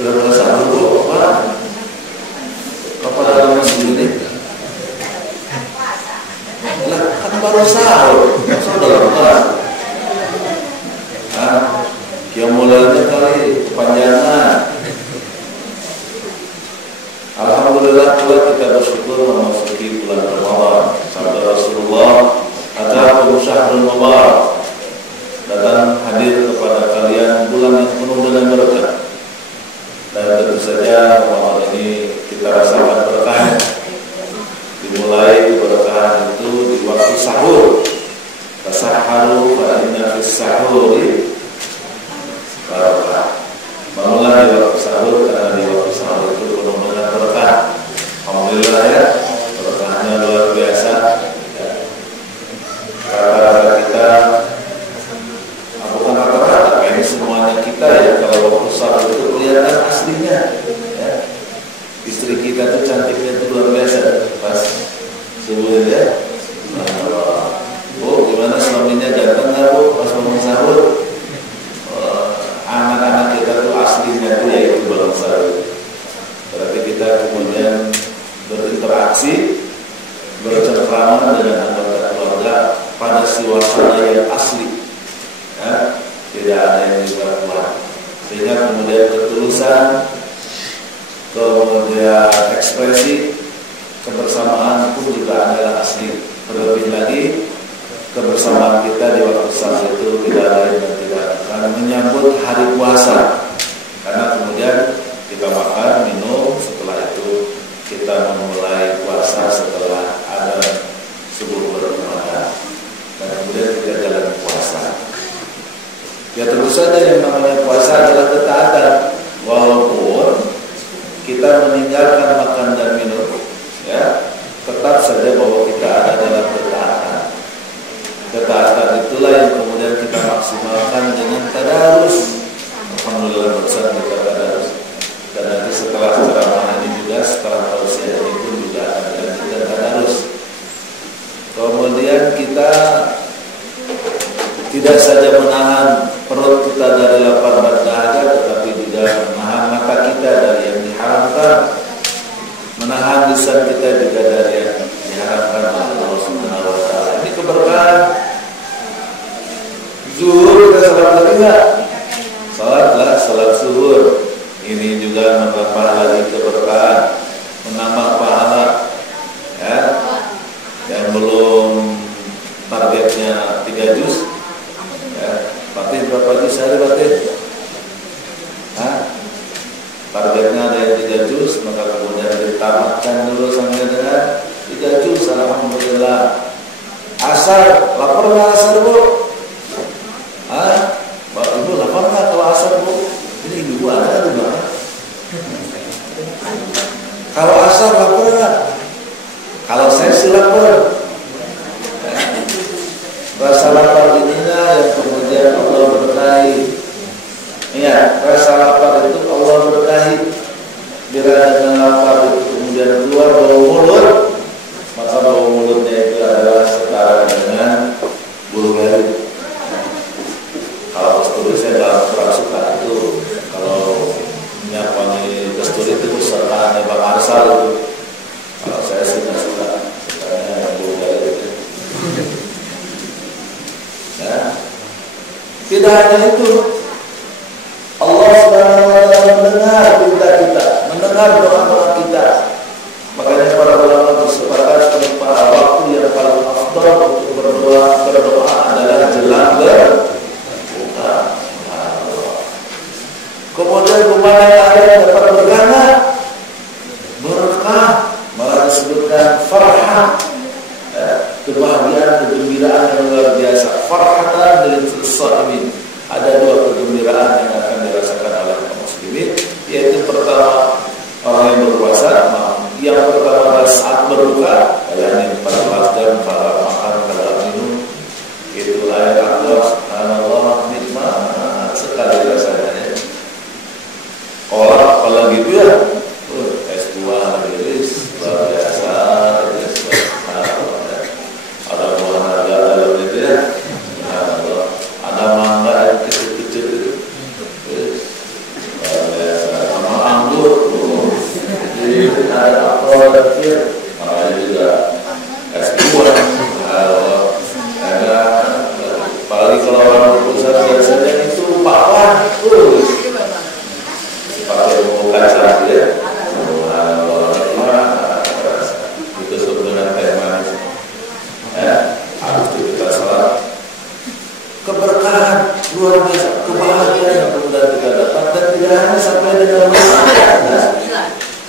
Sudah mulai sahur bu, apa dalam masjid ini? Lah kan baru sahur, masa udah lepas? Mulainya kali kepanjangan. Alhamdulillah kita bersyukur memasuki bulan Ramadan. Sabda Rasulullah, "Atakum syahrul mubarak." Datang hadir kepada kalian bulan yang penuh dengan berkah. Dan tentu saja Ramadan ini kita rasakan berkah. Dimulai keberkahan itu di waktu sahur. Tasahharu fa inna fis sahuri barakah. Bangunlah di waktu sahur karena di waktu sahur itu penuh dengan berkah. Alhamdulillah ya, berkahnya luar biasa. Rata-rata kita, bukan rata-rata, ini semuanya kita ya. Kalau waktu sahur itu kelihatan aslinya. Ya. Istri kita tuh cantiknya tuh luar biasa. Pas subuh ya. Bu, gimana suaminya ganteng nggak bu? Pas bangun sahur. Anak-anak kita tuh aslinya tuh yaitu bangsa. Berarti kita kemudian berinteraksi, bercengkrama dengan anggota keluarga pada suasana yang asli, ya, tidak ada yang dibuat-buat. Sehingga kemudian ketulusan, kemudian ekspresi kebersamaan pun juga adalah asli. Terlebih lagi kebersamaan kita di waktu saat itu tidak lain dan tidak akan menyambut hari puasa, karena kemudian kita makan, minum, setelah itu kita memulai puasa setelah ada subuh berkumandang, dan kemudian kita jalan puasa. Ya tentu saja yang namanya puasa adalah ketaatan, walaupun kita meninggalkan makan dan minum, ya tetap saja bahwa kita ada dalam ketaatan. Ketaatan itulah yang kemudian kita maksimalkan dengan tadarus. Alhamdulillah bersama kita tadarus. Dan nanti setelah ceramah ini juga, setelah tausiah ini pun juga akan dilanjutkan tadarus. Kemudian kita tidak saja menahan perut kita dari lapar dan dahaga, tetapi juga menahan mata kita dari yang diharamkan, menahan lisan kita juga dari yang diharamkan oleh Allah Subhanahu wa taala. Ini keberkahan. Zuhur kita salat lagi enggak? Salatlah, salat zuhur. Ini juga menambah lagi keberkahan, menambah pahala. Ya. Yang belum targetnya 3 juz. Ya, Fatih berapa juz sehari Fatih? Targetnya ada yang 3 juz, maka kemudian ditamatkan dulu sampai dengan 3 juz. Alhamdulillah. Asar, lapar nggak asar bu? Mbak Ibu lapar nggak kalau asar bu? Ini ibu ada di mana? Kalau asar lapar nggak? Kalau saya sih lapar. Rasa lapar inilah yang kemudian Allah berkahi. Iya, rasa lapar itu Allah berkahi. Bila dengan lapar itu kemudian keluar bau mulut, maka bau mulutnya itu adalah setara dengan bulu garis. Kalau kasturi saya kurang suka itu. Kalau minyak wangi kasturi itu sertaan Bang Arsal itu. Kalau saya sih nggak suka, sukanya bulu garis itu. Ya. Tidak hanya itu, Allah Subhanahu wa taala mendengar minta kita, mendengar doa-doa kita. Makanya para ulama bersepakat pada waktu yang paling afdal untuk berdoa adalah jelang berbuka. Kemudian kemana ada yang dapat berkah, malah disebutkan farhah, kebahagiaan, kegembiraan yang luar biasa. Farhatan lil shaimin. Ada 2 kegembiraan yang akan dirasakan oleh kaum muslimin, yaitu pertama orang yang berpuasa, yang pertama saat berbuka, bayangin 14 jam para makan, para minum, itu air Allah subhanallah nikmat sekali rasanya. Kalau gitu ya, S2 rilis luar biasa, ada buah naga dalam itu ya. Ada mangga yang kecil-kecil itu. Luar biasa. hanya sampai dengan berbuka.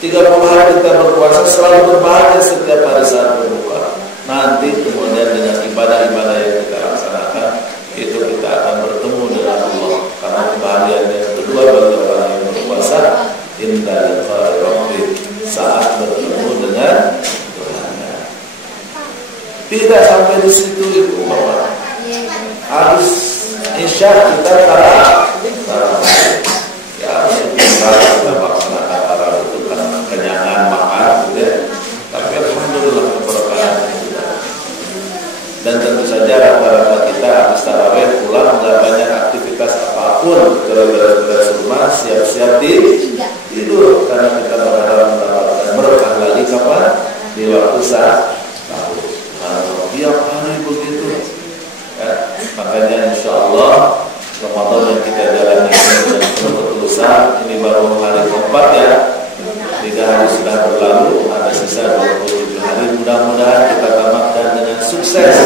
30 hari kita berpuasa selalu berbahagia setiap hari saat berbuka. Nanti kemudian dengan ibadah-ibadah yang kita laksanakan itu kita akan bertemu dengan Allah. Karena kebahagiaan yang kedua bagi orang yang berpuasa inda liqa'i rabbih, saat bertemu dengan Tuhannya. Tidak sampai di situ itu bahwa habis Isya kita tarawih. Ya kita laksanakan tarawih itu karena kenyangan makan gitu ya. Tapi alhamdulillah keberkahan. Dan tentu saja rata-rata kita habis tarawih pulang nggak banyak aktivitas apapun, beres-beres rumah, siap-siap tidur karena kita berharap mendapatkan berkah lagi kapan? Di waktu saat sahur. Tiap hari begitu. Ya, makanya insya Allah Ramadan yang kita jalani ini dengan penuh ketulusan, ini baru hari keempat ya. 3 hari sudah berlalu, ada sisa 27 hari. Mudah-mudahan kita tamatkan dengan sukses,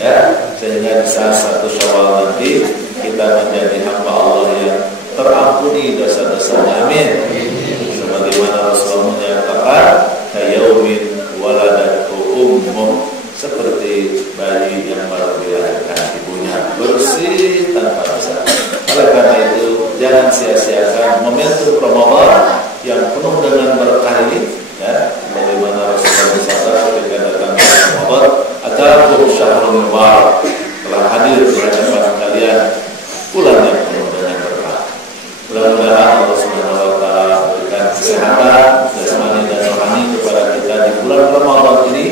ya, sehingga di saat 1 Syawal nanti kita menjadi hamba Allah yang terampuni dosa-dosanya. Amin. Sebagaimana Rasulullah menyatakan, "Kayaumin waladatu ummuh," seperti bayi yang baru dilahirkan ibunya, bersih tanpa dosa. Oleh karena itu, jangan sia-siakan momentum Ramadan yang penuh dengan berkah ini, ya. Bagaimana Rasulullah bersabda ketika datang ke Ramadan, "Atakum syahrul mubarak," telah hadir di hadapan kalian bulan yang penuh dengan berkah. Mudah-mudahan Allah Subhanahu wa taala berikan kesehatan jasmani dan rohani kepada kita di bulan Ramadan ini,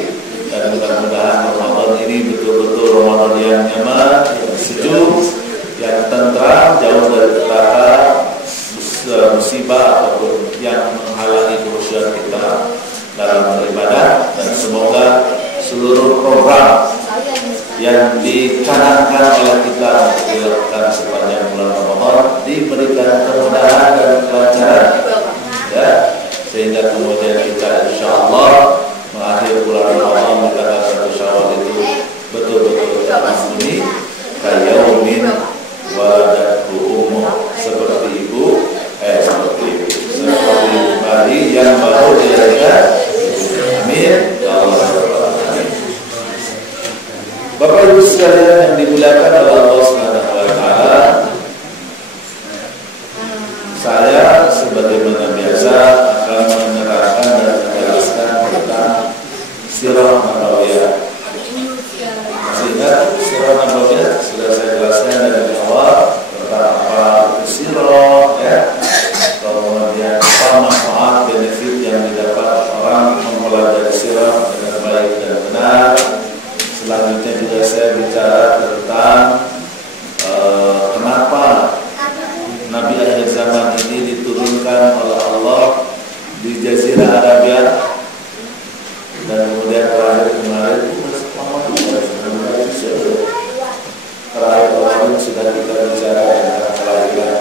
dan mudah-mudahan Ramadan ini betul-betul Ramadan yang nyaman, yang sejuk, yang tentram, jauh dari petaka musibah ataupun yang menghalangi kehusuan kita dalam beribadah. Dan semoga seluruh program yang dicanangkan oleh kita untuk dilakukan sepanjang bulan Ramadan diberikan kemudahan dan kelancaran, ya, sehingga kemudian kita insya Allah mengakhiri bulan Ramadan di tanggal 1 Syawal itu betul-betul terampuni. Kayaumin waladatu ummuh, seperti ibu seperti bayi yang baru dilahirkan. Amin. Ya Allah. Bapak Ibu sekalian yang dimuliakan oleh Allah Subhanahu wa taala, saya sebagaimana biasa akan menerangkan dan menjelaskan tentang sirah nabawiyah. Masih ingat sirah nabawiyah? Sudah saya jelaskan dari awal tentang apa itu sirah, ya. Kemudian apa manfaat benefit yang didapat orang mempelajari sirah dengan baik dan benar. Selanjutnya juga saya bicara tentang kenapa Nabi akhir zaman ini diturunkan oleh Allah di Jazirah Arabia. Dan kemudian terakhir kemarin terakhir kemarin sudah kita bicara tentang kelahiran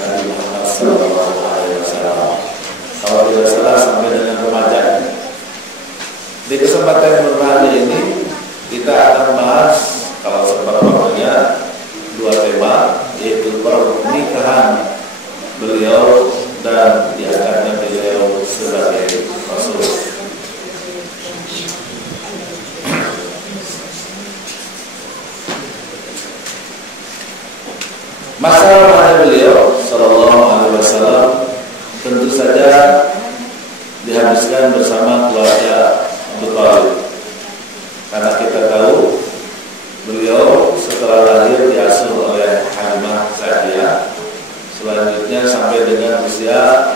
Nabi Muhammad SAW. Kalau tidak salah sampai dengan remaja. Di kesempatan yang berbahagia ini kita akan bahas, kalau sempat waktunya, 2 tema, yaitu pernikahan beliau dan diangkatnya beliau sebagai Rasul. Masa remaja beliau Sallallahu Alaihi Wasallam tentu saja dihabiskan bersama keluarga Abu Thalib. Karena kita tahu beliau setelah lahir diasuh oleh Halimah Sa'diyah. Selanjutnya sampai dengan usia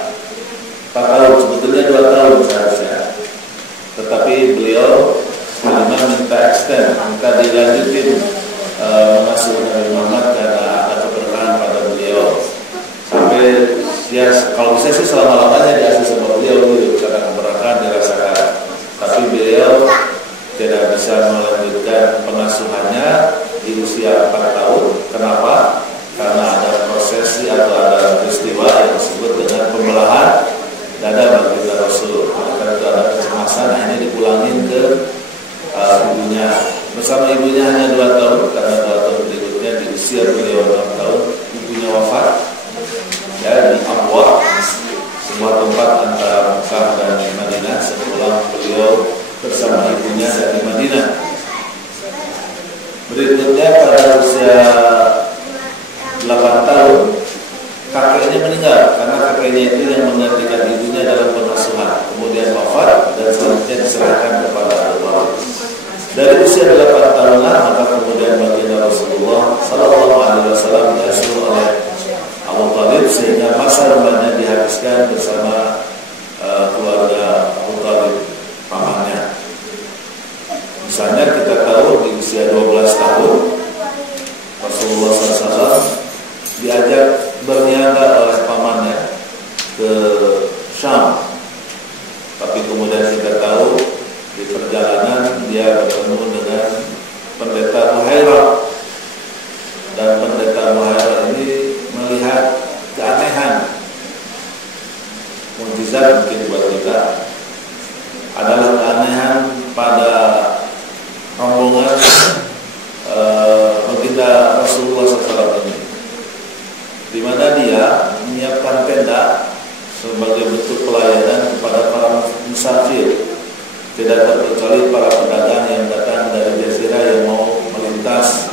4 tahun, sebetulnya 2 tahun seharusnya. Tetapi beliau Halimah minta extend, minta dilanjutin mengasuh Nabi Muhammad karena ada keberkahan pada beliau. Sampai ya kalau saya sih selama-lamanya diasuh sama beliau gitu, karena keberkahan dirasakan. Tapi beliau tidak bisa melanjutkan pengasuhannya di usia 4 tahun. Kenapa? Karena ada prosesi atau ada peristiwa yang disebut dengan pembelahan dada baginda Rasul. Karena itu ada kecemasan, akhirnya dipulangin ke ibunya. Bersama ibunya hanya 2 tahun, karena 2 tahun berikutnya di usia beliau 6 tahun ibunya wafat. Ya, di kakeknya itu yang menggantikan ibunya dalam pengasuhan, kemudian wafat dan selanjutnya diserahkan kepada Abu Thalib. Dari usia 8 tahunan maka kemudian baginda Rasulullah Sallallahu Alaihi Wasallam diasuh oleh Abu Thalib sehingga masa remajanya dihabiskan bersama keluarga Abu Thalib, pamannya. Misalnya kita tahu di usia 12 tahun Rasulullah SAW diajak berniaga oleh pamannya ke Syam, tapi kemudian kita tahu di perjalanan dia bertemu dengan pendeta Muhairah, dan pendeta Muhairah ini melihat keanehan. Mukjizat mungkin buat kita adalah keanehan pada rombongan baginda Rasulullah SAW ini, di mana dia menyiapkan tenda sebagai bentuk pelayanan kepada para musafir, tidak terkecuali para pedagang yang datang dari Jazirah yang mau melintas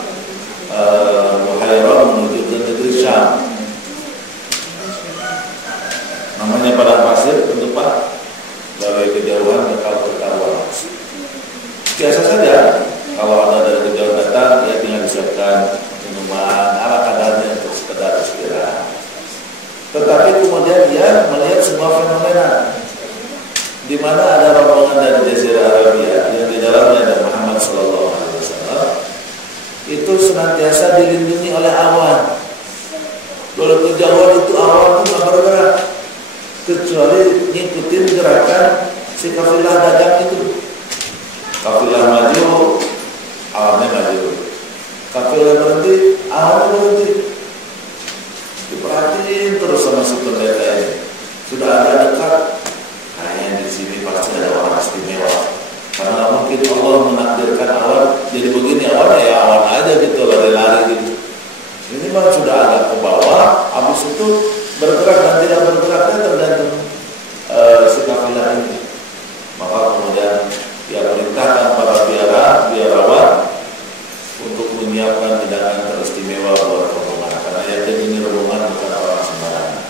Muhairah menuju ke negeri Syam. Namanya padang pasir tentu Pak, dari kejauhan bakal ketahuan. Biasa saja kalau ada dari kejauhan datang, dia tinggal disiapkan minuman ala kadarnya untuk sekedar istirahat. Tetapi kemudian dia melihat sebuah fenomena di mana ada rombongan dari Jazirah Arabia yang di dalamnya ada Muhammad Sallallahu Alaihi Wasallam, itu senantiasa dilindungi oleh awan. Kalau kejauhan itu awan itu nggak bergerak kecuali ngikutin gerakan si kafilah dagang itu. Kafilah maju, awannya maju. Kafilah berhenti, awannya berhenti. Diperhatiin terus sama si pendeta ini. Sudah ada dekat, kayaknya di sini pasti ada orang istimewa. Karena mungkin Allah menakdirkan awan jadi begini, awan ya awan aja gitu, lari-lari gitu. Ini mah sudah agak ke bawah, habis itu bergerak dan tidak bergeraknya tergantung si kafilah ini. Maka kemudian dia perintahkan para biarawan untuk menyiapkan hidangan teristimewa buat rombongan, karena yakin ini rombongan bukan orang sembarangan.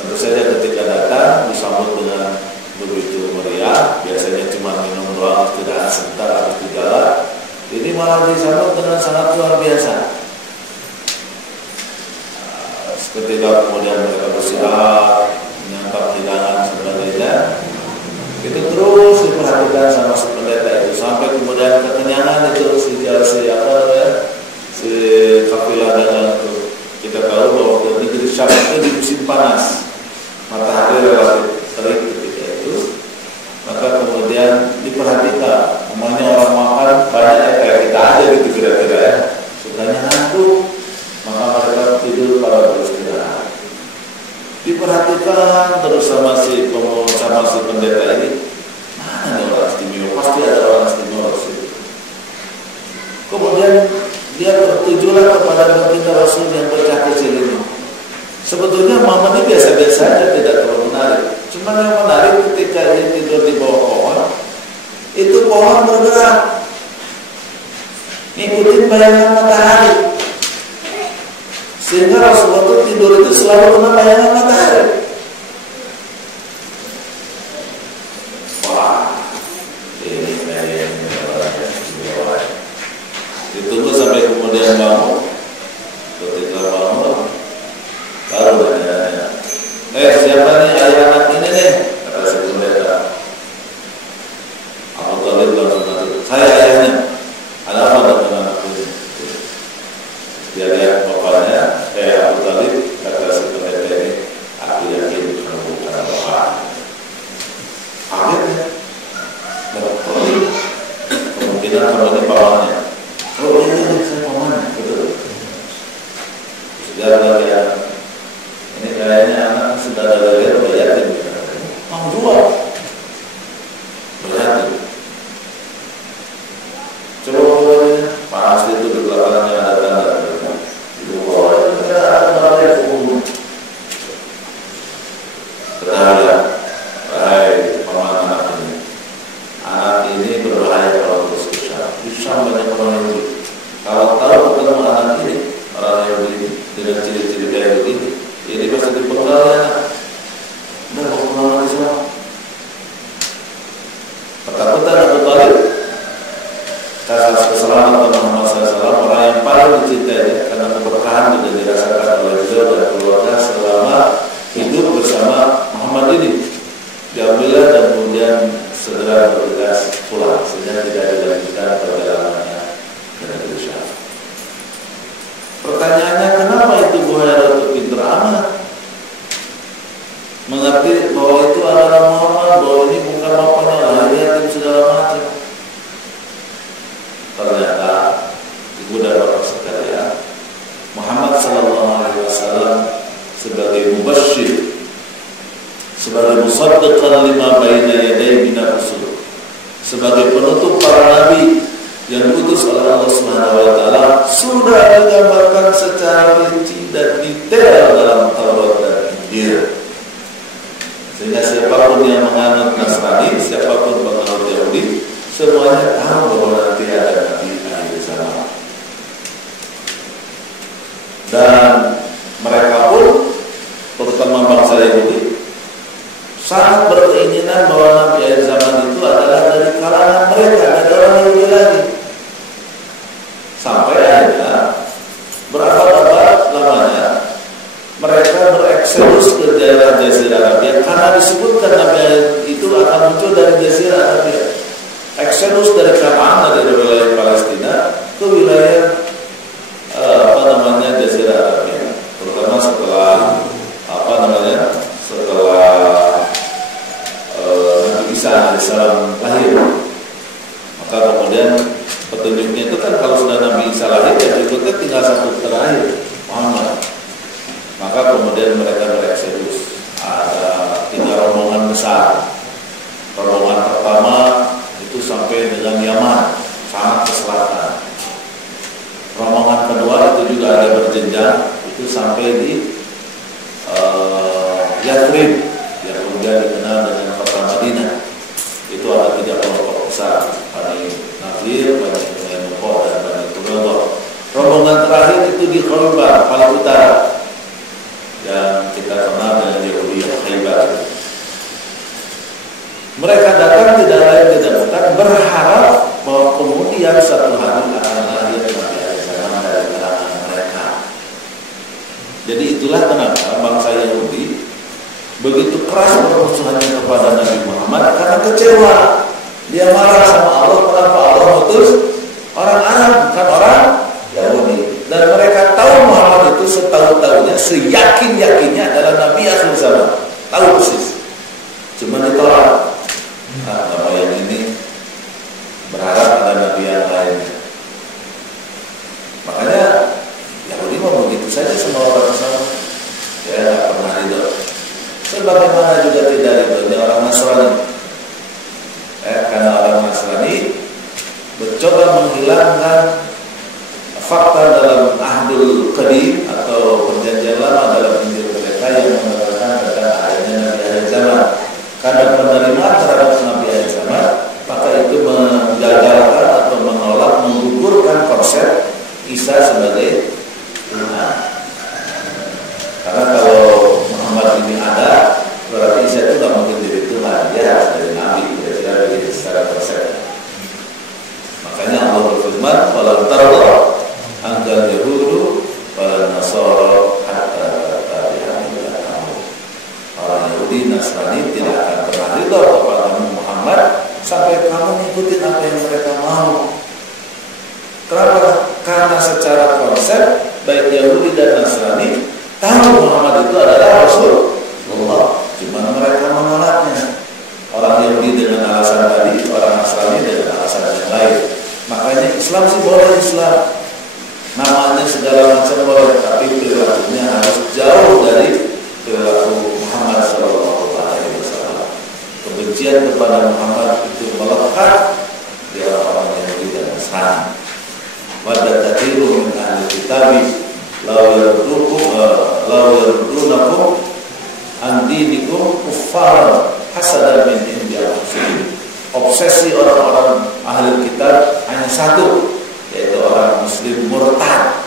Tentu saja ketika datang disambut dengan begitu meriah, biasanya cuma minum doang, tidak sebentar habis dijalan. Ini malah disambut dengan sangat luar biasa. Ketika kemudian mereka bersiap, menyantap hidangan sebagainya, itu terus diperhatikan sama si pendeta itu sampai kemudian kekenyangan itu si kafilah dagang itu. Kita tahu bahwa di negeri Syam itu di musim panas, matahari relatif terik ketika itu, maka kemudian diperhatikan, namanya orang makan banyak kayak kita aja gitu kira-kira ya, sukanya ngantuk, maka mereka tidur pada beristirahat. Diperhatikan terus sama si pendeta ini, mana nih orang istimewa, pasti ada orang istimewa di situ. Kemudian dia tertujulah kepada baginda Rasul yang bocah kecil ini. Sebetulnya mama ini biasa-biasa saja, tidak terlalu menarik. Cuma yang menarik ketika dia tidur di bawah pohon, itu pohon bergerak, ngikutin bayangan matahari. Sehingga Rasulullah itu tidur itu selalu kena bayangan matahari. Wah, ini kayaknya orang yang istimewa. Ditunggu sampai kemudian bangun. Ketika bangun, baru bertanya, siapa nih ayah anak ini nih? Kata si pendeta. Abu Thalib langsung mengatakan, saya ayahnya. Ada apa dengan anak ini? Dia lihat bapaknya, Abu Thalib, kata si pendeta ini, aku yakin kamu bukan bapak. Akhirnya, kemungkinan kamu ini pamannya. Oh iya, saya pamannya, betul. Sudah lagi anak. Ini kayaknya anak sudah ada lahir, yakin. Mau dua, berarti. Coba pasti itu di belakangnya ada tanda. Terhadap paman anak ini. Anak ini berbahaya kalau terus ke Syam. Di Syam banyak orang Yahudi. Kalau tahu ketemu anak ini, orang Yahudi dengan ciri-ciri kayak begini, ini pasti dipenggal mengerti bahwa itu adalah Muhammad, bahwa ini bukan bapaknya, lahir yatim segala macam. Ternyata ibu dan bapak sekalian, Muhammad SAW sebagai mubasyir, sebagai musaddiqan lima baina yaday minar rusul, sebagai penutup para nabi yang diutus oleh Allah Subhanahu wa taala, sudah digambarkan secara rinci dan detail dalam Taurat dan Injil. Sehingga siapapun yang menganut Nasrani, siapapun menganut Yahudi, semuanya tahu bahwa nanti ada nabi akhir zaman. Dan mereka pun, terutama bangsa Yahudi, sangat berkeinginan bahwa nabi akhir zaman itu adalah dari kalangan mereka, dari orang Yahudi lagi. Sampai akhirnya berabad-abad lamanya mereka berekselus ke daerah Jazirah Arabia karena disebutkan nabi itu akan muncul dari Jazirah Arabia. Ekselus dari Kanaan, dari wilayah Palestina ke wilayah Jazirah Arabia, terutama setelah Nabi Isa alaihissalam lahir. Maka kemudian petunjuknya itu kan kalau sudah Nabi Isa lahir, ya berikutnya tinggal satu terakhir, Muhammad. Maka kemudian mereka berekselus. Ada 3 rombongan besar. Rombongan pertama itu sampai dengan Yaman, sangat ke selatan. Rombongan kedua itu juga ada berjenjang, itu sampai di Yathrib, yang kemudian dikenal dengan kota Madinah. Itu ada 3 kelompok besar, Bani Nadir, Bani Quraidah, dan Bani Quraidah. Rombongan terakhir itu di Khaybar, paling utara, yang kita kenal dengan Yahudi Khaybar. Mereka datang tidak lain tidak bukan berharap bahwa kemudian satu hari akan lahir Nabi akhir zaman dari kalangan mereka. Jadi itulah kenapa bangsa Yahudi begitu keras permusuhannya kepada Nabi Muhammad, karena kecewa. Dia marah sama Allah, kenapa Allah utus orang Arab bukan orang Yahudi. Dan mereka tahu Muhammad itu setahu-tahunya, seyakin-yakinnya adalah Nabi akhir zaman. Tahu persis. Cuma ditolak. Kalau yang ini berharap ada Nabi yang lain. Makanya Yahudi mau begitu saja semua orang Islam. Ya, tidak pernah ridho. Sebagaimana juga tidak ridhonya orang Nasrani. Karena orang Nasrani mencoba menghilangkan fakta dalam Ahdul Qadim atau perjanjian lama dalam Injil mereka yang mengatakan tentang adanya Nabi akhir zaman. Karena penerimaan terhadap Nabi akhir zaman, maka itu menggagalkan atau menolak, menggugurkan konsep Isa sebagai Tuhan. Karena kalau Muhammad ini ada, berarti Isa itu tidak mungkin jadi Tuhan, dia harus dari Nabi, kira-kira begitu secara konsep. Makanya Allah berfirman, "Walau tarda anggal Yahudu wal Nasara hatta tabi'an millatahu." Orang Yahudi Nasrani tidak akan pernah ridho kepada Muhammad sampai kamu ngikutin apa yang mereka mau. Kenapa? Karena secara konsep baik Yahudi dan Nasrani tahu Muhammad itu adalah Rasulullah, cuma mereka menolaknya. Orang Yahudi dengan alasan tadi, orang Nasrani dengan alasan yang lain. Makanya Islam sih boleh Islam, namanya segala macam boleh, tapi perilakunya harus jauh dari perilaku Muhammad SAW. Kebencian kepada Muhammad itu melekat di orang Yahudi dan Nasrani. Wadda kathiru min ahli kitabi law yardunakum an dinikum kuffar hasadan min indi anfusihim. Obsesi orang-orang ahli kitab hanya satu, yaitu orang muslim murtad,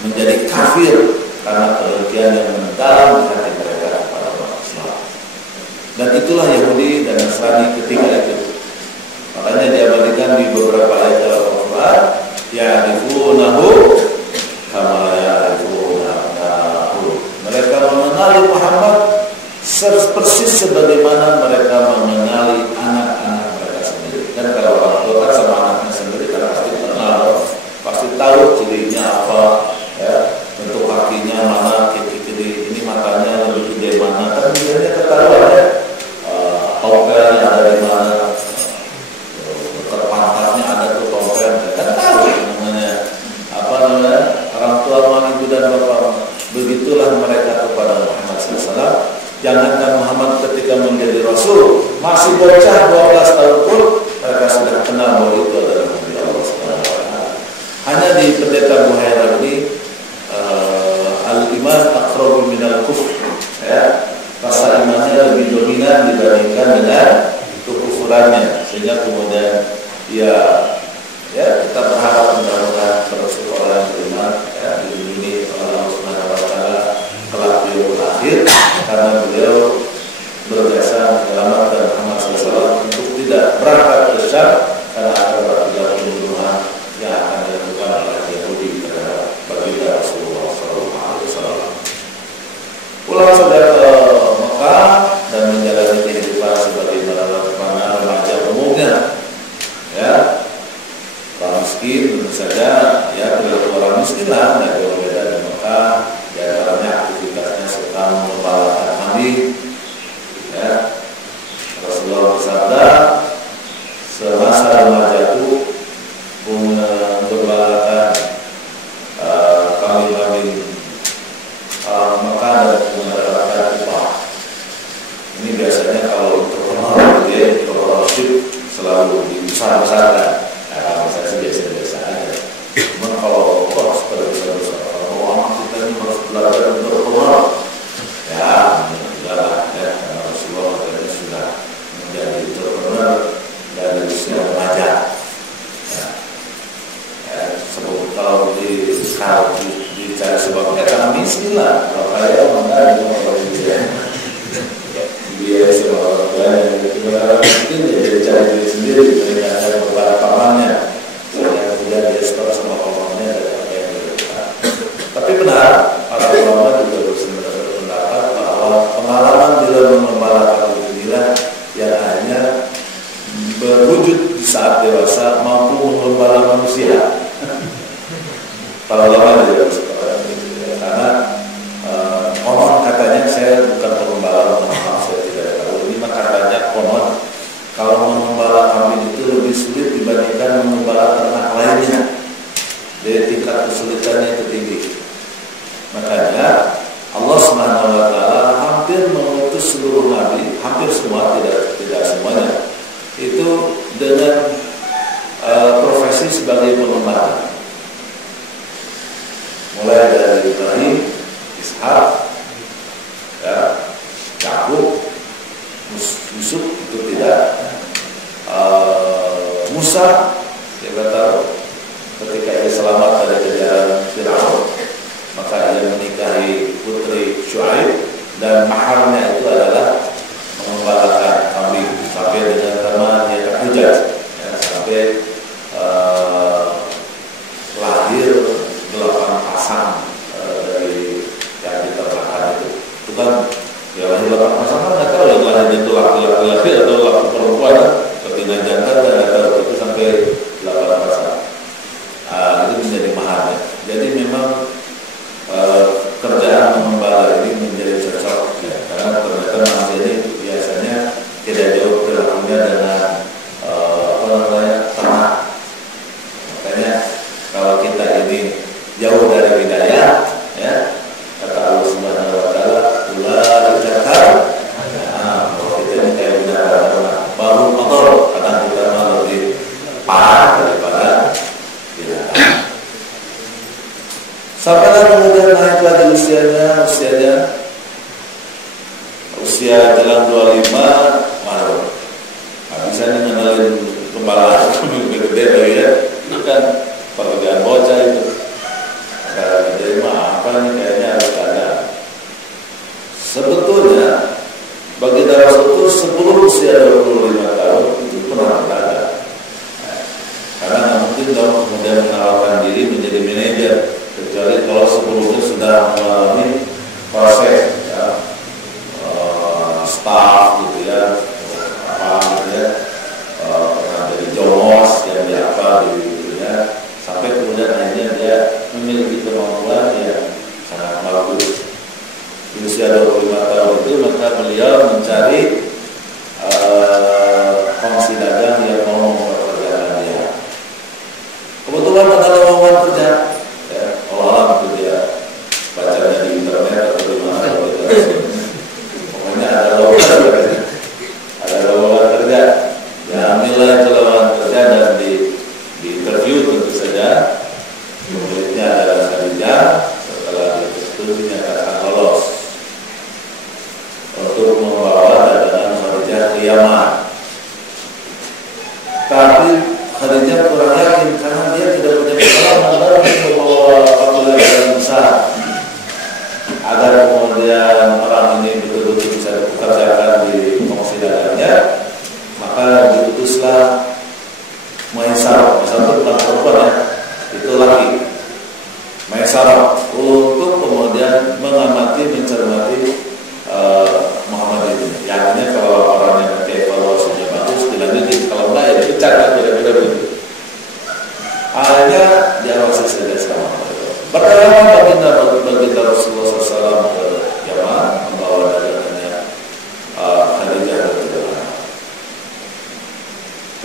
menjadi kafir karena kebencian yang mendalam di hati mereka kepada orang Islam. Dan itulah Yahudi dan Nasrani ketika itu. Makanya diabadikan di beberapa ayat Al-Quran, ya'rifunahu kama ya'rifuna abna'ahum. Mereka mengenali Muhammad persis sebagaimana mereka mengenali anak-anak mereka sendiri. Dan kalau orang tua kan sama anaknya sendiri kan pasti kenal, pasti tahu cirinya apa, ya, bentuk kakinya mana, kiri ini matanya lebih gede mana, kan dia masih bocah 12 tahun pun mereka sudah kenal bahwa itu adalah Nabi Allah SWT. Hanya di pendeta Buhairah ini al-iman aqrabu minal kufr, ya, rasa imannya lebih dominan dibandingkan dengan kekufurannya, sehingga kemudian ya kita berharap mudah-mudahan terus orang beriman ya dilindungi oleh Allah Subhanahu wa taala kelak beliau berakhir, karena beliau berjasa menyelamatkan Muhammad SAW untuk tidak berangkat ke Syam karena ada beberapa pembunuhan yang akan dilakukan oleh Yahudi terhadap baginda Rasulullah SAW. Pulang sudah ke Mekah dan menjalani kehidupan sebagai mana remaja umumnya, ya, orang miskin tentu saja, ya, perilaku orang miskin lah, nggak jauh beda di Mekah. Di antaranya aktivitasnya suka mengembalakan kambing, ya. Rasulullah bersabda, semasa remaja itu mengembalakan kambing-kambing Mekah dan mendapatkan upah. Ini biasanya kalau untuk orang dia introvert selalu dibesar-besarkan. Nah, saya sih biasa-biasa aja. Cuma kalau seperti besar-besar, kalau kita ini harus belajar untuk berpengaruh, ya, enggak ya, karena Rasulullah katanya sudah menjadi entrepreneur dari usia remaja. Sebab kalau dicari sebabnya karena miskin lah, kalau kaya mana mau dia sama orang lain yang mungkin dia jadi cari diri sendiri dengan ada beberapa pamannya, kemudian dia stop sama pamannya dan apa yang dilakukan. Tapi benar, para ulama juga berpendapat bahwa pengalaman dalam mengembalakan inilah yang hanya berwujud di saat dewasa mampu mengembala manusia. Para ulama juga bersepakat, karena konon katanya, saya bukan pengembala, saya tidak tahu. Ini katanya konon kalau mengembala kambing itu lebih sulit dibandingkan mengembala ternak lainnya. Jadi tingkat kesulitannya itu tinggi. Makanya Allah Subhanahu wa taala hampir mengutus seluruh nabi, hampir semua, tidak semuanya, itu dengan profesi sebagai pengembala. Mulai dari Ibrahim, Ishak, ya, Yakub, Yusuf itu tidak. Musa, kita tahu ketika ia selamat dari kejaran Firaun, maka ia menikahi putri Syuaib dan maharnya itu adalah mengembalakan kambing sampai dengan temannya Hujaj, ya, sampai lahir 8 pasang dari yang diternakan itu. Itu kan ya lahir 8 pasang kan nggak tahu ya lahir itu laki-laki atau laki perempuan, betina jantan nggak tahu, itu sampai 8 pasang. Itu menjadi maharnya. Jadi memang kerjaan mengembala ini menjadi cocok, ya, karena ternyata manusia ini biasanya tidak jauh perilakunya dengan ternak. Makanya kalau kita ini jauh dari hidayah, ya, kata Allah Subhanahu wa taala, ulah dicatat. Kalau kita ini kayak binatang baru motor, kadang kita malah lebih parah daripada binatang. Sampai kemudian naik lagi usia jalan 25, malu. Bisa nih ngenalin pembalaan gede lagi ya, itu kan pekerjaan bocah itu. Jadi apa nih kayaknya harus ada. Sebetulnya bagi Rasul itu sebelum usia 25 tahun itu pernah ada. Karena nggak mungkin kalau kemudian menawarkan diri menjadi manajer, kecuali kalau sebelumnya sudah mengalami proses, ya, staff gitu ya, apa gitu ya, pernah jadi jomos yang diapa gitu ya, sampai kemudian akhirnya dia memiliki kemampuan yang sangat bagus. Di usia 25 tahun itu maka beliau mencari kongsi dagang yang mau mempekerjakan dia. Kebetulan ada lowongan kerja, ya, Allah itu dia bacanya di internet atau di mana, pokoknya ada lowongan kerja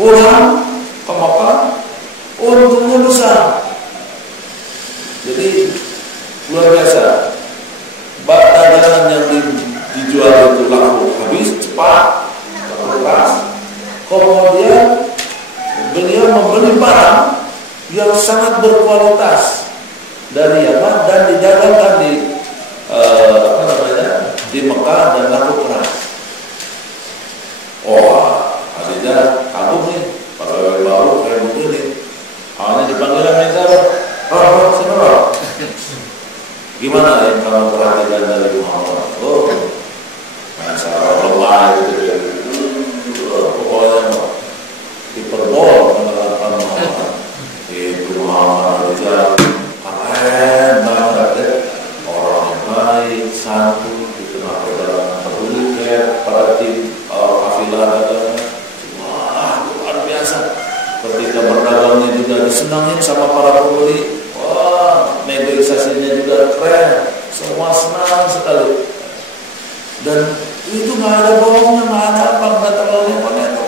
pulang ke Mekah, untungnya besar. Jadi luar biasa. Dagangan yang dijual itu laku habis cepat, keras. Kemudian beliau membeli barang yang sangat berkualitas dari Yaman dan didagangkan di Mekah dan laku keras. Wah, adanya kagum nih, pegawai baru kayak begini. Awalnya dipanggil minta, sini gimana yang kamu perhatikan dari Muhammad? Oh, masalah lemah gitu. Pokoknya diperbol menerapkan Muhammad. Itu Muhammad aja keren banget, orang yang baik, santun, di tengah perjalanan berlihat para tim kafilah dagangan, wah luar biasa. Ketika berdagangnya juga disenangin sama para pembeli. Wah, negosiasinya juga keren, semua senang sekali. Dan itu nggak ada bohongnya, nggak ada apa, nggak terlalu itu.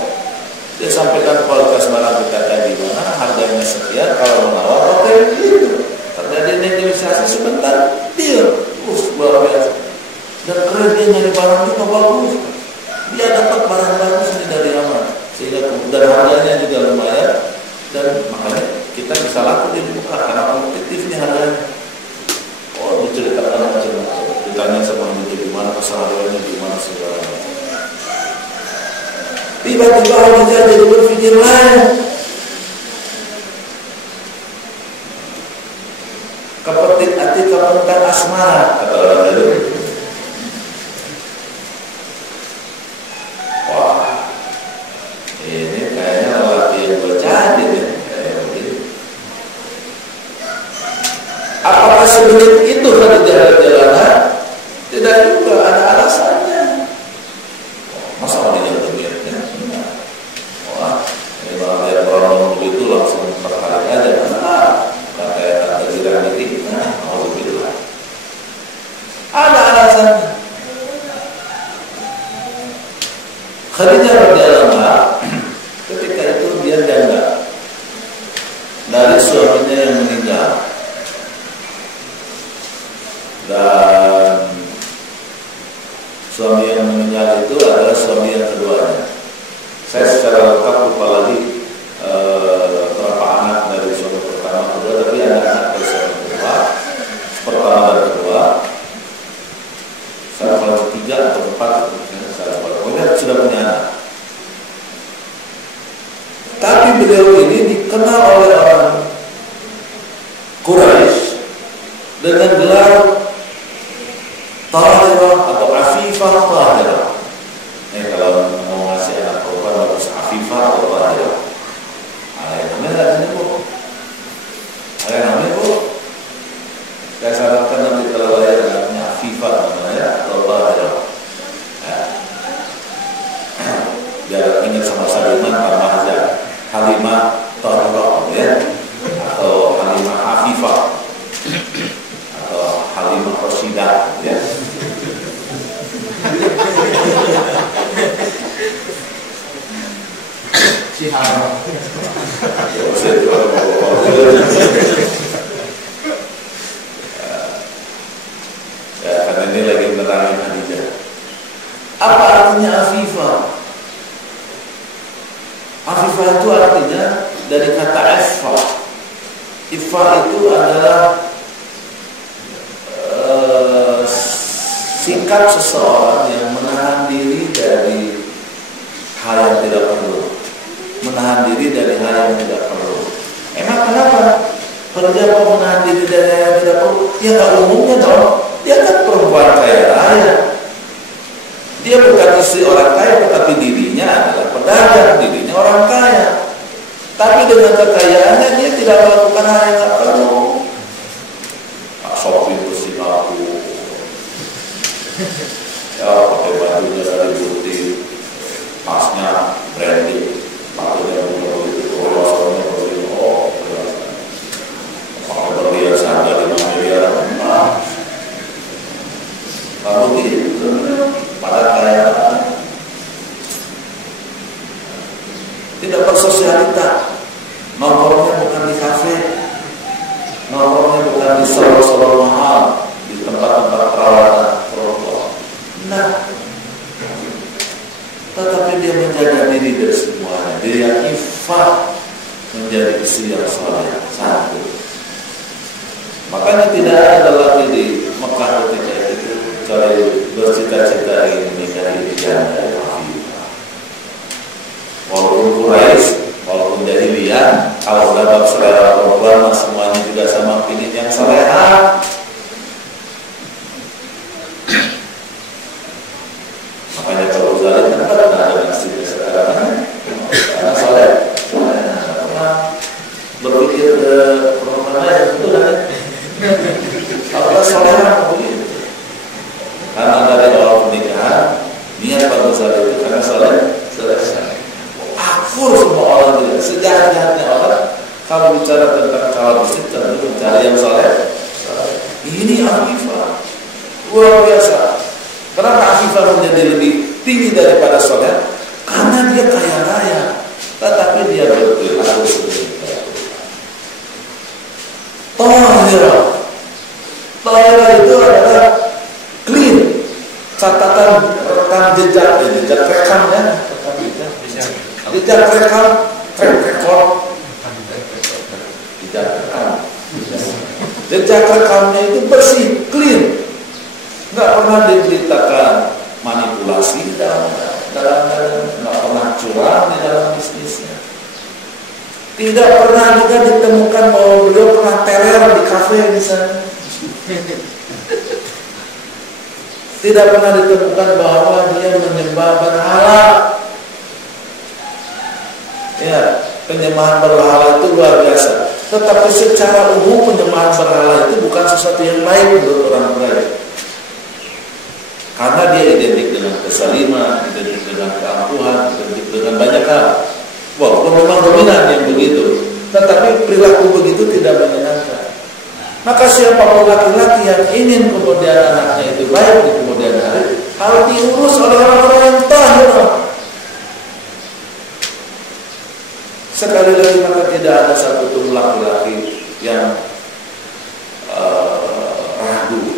Dia sampaikan kualitas barang kita kayak gimana, harganya sekian, kalau menawar oke gitu. Terjadi negosiasi sebentar, deal, luar biasa. Dan keren dia nyari barang juga bagus. Dia dapat barang bagus ini dari Yaman, sehingga dan harganya juga lumayan. Dan makanya kita bisa laku di Mekah karena kompetitifnya harganya. Oh, diceritakan macam-macam. Ditanya sama dia gimana kesehariannya, gimana segala macam. Tiba-tiba Khadijah jadi berpikir lain. Kepetik hati kepentan asmara, kata orang itu. Wah, ini kayaknya lelaki yang berjadi nih. Apakah sebenarnya itu Khadijah radhiyallahu? Tidak juga, ada alasannya. Masa Khadijah demikian? Wah, ini kalau lihat orang begitu langsung tertarik aja. Bukan kayak tante jiran ini. Mau begitu. Ada alasannya. Khadijah radhiyallahu ketika itu dia janda dari suaminya yang meninggal. Dan suami yang meninggal itu adalah suami yang keduanya. Saya secara lengkap lupa lagi berapa anak dari suami pertama kedua, tapi ada anak dari suami kedua, pertama dan kedua. Saya lupa ketiga atau empat, pokoknya sudah punya anak. Tapi beliau ini dikenal oleh orang Quraisy dengan gelar Tahirah atau Afifah Tahirah. Kalau mau ngasih anak perempuan harus Afifah atau Tahirah. Ada yang namanya nggak sini bu? Ada yang namanya bu? Saya sarankan nanti kalau lahir anaknya Afifah namanya atau Tahirah. Ya. Biar ingat sama Saliman tambah aja Halimah Tahirah ya, atau Halimah Afifah atau Halimah Rosidah ya. Si Haram. Ya, karena ini lagi menerangi Khadijah. Apa artinya Afifah? Afifah itu artinya dari kata Ifah. Ifah itu adalah sikap seseorang yang menahan diri dari hal yang tidak perlu, menahan diri dari hal yang tidak perlu. Emang kenapa? Kerja mau menahan diri dari hal yang tidak perlu? Ya nggak umumnya dong. Dia kan perempuan kaya raya. Dia bukan istri orang kaya, tetapi dirinya adalah pedagang, dirinya orang kaya. Tapi dengan kekayaannya dia tidak melakukan hal yang nggak perlu. Shopping bersih aku. Ya pakai bajunya dari butik, tasnya branding, sepatunya begitu, rosanya begitu, pakai berlian seharga 5 miliar, lalu gitu, pada kaya tidak bersesuaian sosialita. Nongkrongnya bukan di kafe, nongkrongnya bukan di salon-salon mahal, di tempat-tempat perawatan perokok. Nah, tetapi dia menjaga diri dari semuanya. Dia ifah menjadi istri yang saleh. Satu. Makanya tidak ada lagi di Mekah ketika itu kalau bercita-cita ingin menikahi janda yang afifah. Walaupun Quraisy, walaupun jahiliyah, kalau dapat selera perempuan semuanya juga sama pilih yang salehah. Makanya kalau zalim kan ada istrinya sekarang, karena saleh. Berpikir ke perempuan lain itu kan apa salehah begitu. Karena dari awal pernikahan niat bagus itu karena saleh selesai. Akur semua orang itu sejahat-jahatnya orang kalau bicara tentang calon istri tentu mencari yang saleh. Ini afifah luar biasa. Kenapa afifah menjadi lebih tinggi daripada saleh? Karena dia kaya raya, tetapi dia berperilaku sedemikian. Tahira itu adalah clean, catatan rekam jejak rekamnya, jejak rekam, track record, jejak rekamnya itu bersih, clean, nggak pernah diberitakan manipulasi dalam nggak pernah curang di dalam bisnisnya. Tidak pernah juga ditemukan bahwa beliau pernah teler di kafe misalnya. Tidak pernah ditemukan bahwa dia menyembah berhala. Ya, penyembahan berhala itu luar biasa. Tetapi secara umum penyembahan berhala itu bukan sesuatu yang baik menurut orang Quraisy. Karena dia identik dengan kesaliman, identik dengan keampuhan, identik dengan banyak hal. Walaupun memang dominan yang begitu, tetapi perilaku begitu tidak menyenangkan. Maka siapapun laki-laki yang ingin kemudian anaknya itu baik di kemudian hari, harus diurus oleh orang-orang yang tahir. Sekali lagi maka tidak ada satu laki-laki yang ragu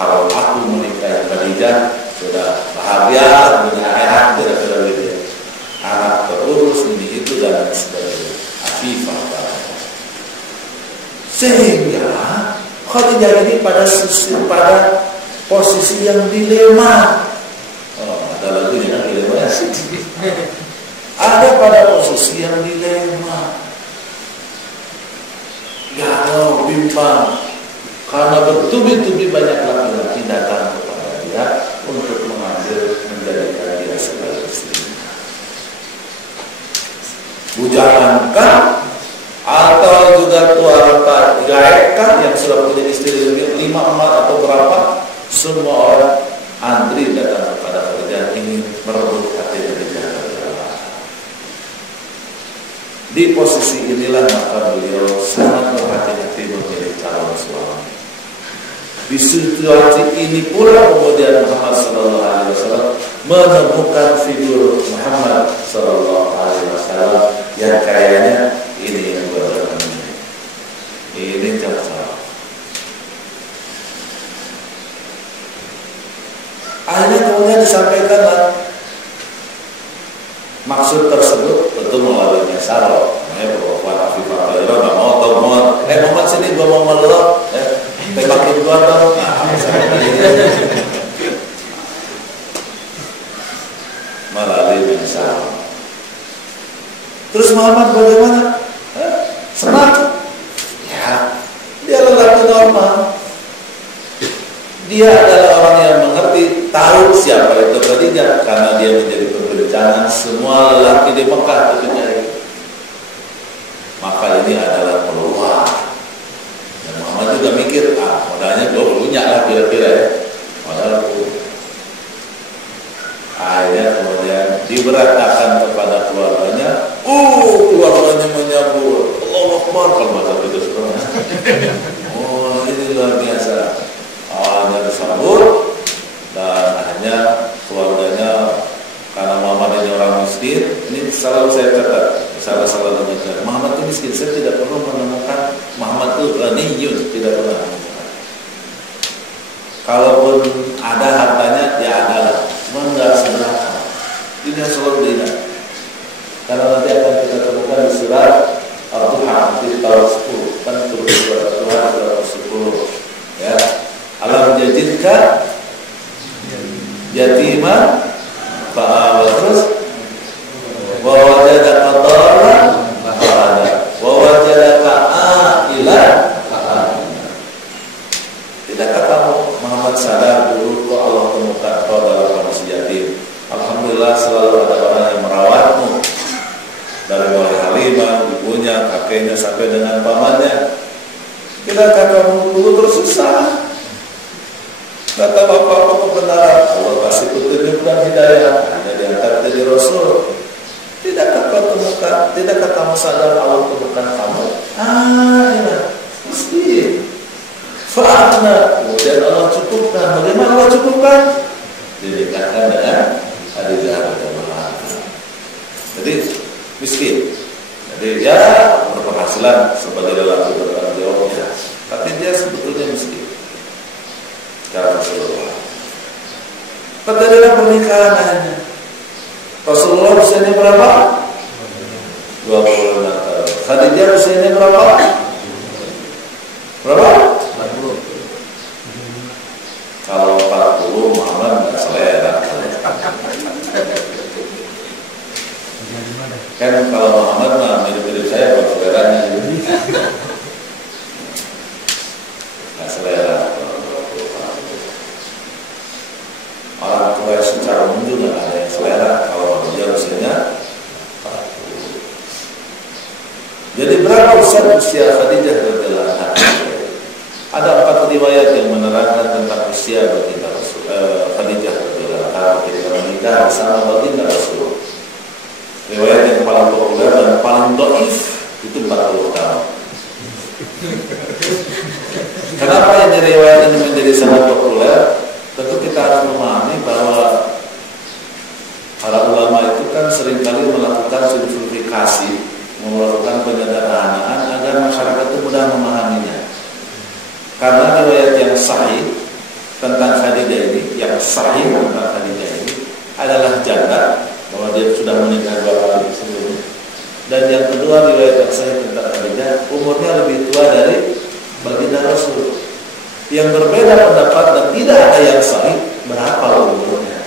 kalau aku menikahi Khadijah sudah bahagia, punya anak, tidak lebih anak terurus ini itu dan sebagainya. Afifah. Sehingga Khadijah ini pada posisi yang dilema. Ada lagunya dilema ya. Ada pada posisi yang dilema, galau, bimbang, karena bertubi-tubi banyak laki-laki datang kepada dia untuk mengambil menjadikan dia sebagai istri. Bujangankah atau juga tuan gaekah yang sudah punya istri 5, 4 atau berapa, semua orang antri datang kepada Khadijah ingin merebut hati Khadijah. Di posisi inilah maka beliau sangat berhati-hati memilih calon suami. Di situasi ini pula kemudian Muhammad Sallallahu Alaihi Wasallam menemukan figur Muhammad Sallallahu Alaihi Wasallam yang kayaknya ini yang berbeda. Ini cocok. Akhirnya kemudian disampaikanlah maksud tersebut tentu melalui Mesaro. Perempuan Afifah Tahira nggak mau atau mau, Muhammad sini gua mau melelok, tembakin gua dong. Melalui Mesaro. Terus Muhammad bagaimana? Senang. Ya, dia lelaki normal. Dia adalah orang yang mengerti, tahu siapa itu Khadijah karena dia menjadi perbincangan semua lelaki di Mekah ketika itu. Maka ini adalah peluang. Dan Muhammad juga mikir, modalnya gue punya lah kira-kira ya. Modal punya. Akhirnya kemudian diberatakan kepada keluarganya. Keluarganya menyambut. Allahu Akbar kalau bahasa itu sebenarnya. Ini luar biasa. Awalnya disambut dan akhirnya keluarganya karena Muhammad ini orang miskin, ini selalu saya catat salah demikian. Muhammad itu miskin, saya tidak perlu menemukan Muhammad itu ghaniyun, tidak pernah menemukan. Kalaupun ada hartanya, ya ada lah, cuma nggak seberapa. Ini yang selalu beda. Karena nanti akan kita temukan di surat Al-Duha di tahun 10, kan turun surat Al-Duha surat 10, ya. Alam jadidka yatima fa'awa, terus wa wajadaka dharran fa'ada wa wajadaka a'ilan fa'agna. Tidakkah kamu Muhammad sadar dulu kok Allah temukan kau dalam kondisi yatim? Alhamdulillah selalu ada orang yang merawatmu, dari mulai Halimah, ibunya, kakeknya sampai dengan pamannya. Tidakkah kamu dulu bersusah? Kata bapak kebenaran, Allah kasih petunjuk dan hidayah, hanya diangkat jadi Rasul. Tidakkah kau temukan? Tidakkah kamu sadar Allah temukan kamu? Ya, mesti. Fa'ana, kemudian Allah cukupkan. Bagaimana Allah cukupkan? Didekatkan dengan Khadijah radhiyallahu. Jadi miskin. Jadi ya berpenghasilan sebagai lelaki bertanggung jawab, ya. Tapi dia sebetulnya miskin. Cara Rasulullah. Pertanyaan pernikahan hanya Rasulullah usianya berapa? 26 tahun. Khadijah usianya berapa? Berapa? 40. Kalau 40 Muhammad nggak selera. Kan kalau Muhammad mah mirip-mirip saya kalau seleranya gitu. Nggak selera. Orang tua secara umum juga ada yang selera kalau dia usianya 40. Jadi berapa usia Khadijah radhiyallahu anha? Ada 4 riwayat yang menerangkan tentang usia baginda Rasul Khadijah radhiyallahu anha ketika menikah bersama baginda Rasul. Riwayat yang paling populer dan paling dhaif itu 40 tahun. Kenapa ini riwayat ini menjadi sangat populer? Tentu kita harus memahami bahwa para ulama itu kan seringkali melakukan simplifikasi, melakukan penyederhanaan agar masyarakat itu mudah memahaminya. Karena riwayat yang sahih tentang Khadijah ini, yang sahih tentang Khadijah ini adalah janda, bahwa dia sudah menikah 2 kali sebelumnya. Dan yang kedua riwayat yang sahih tentang Khadijah, umurnya lebih tua dari baginda Rasul. Yang berbeda pendapat dan tidak ada yang sahih berapa umurnya.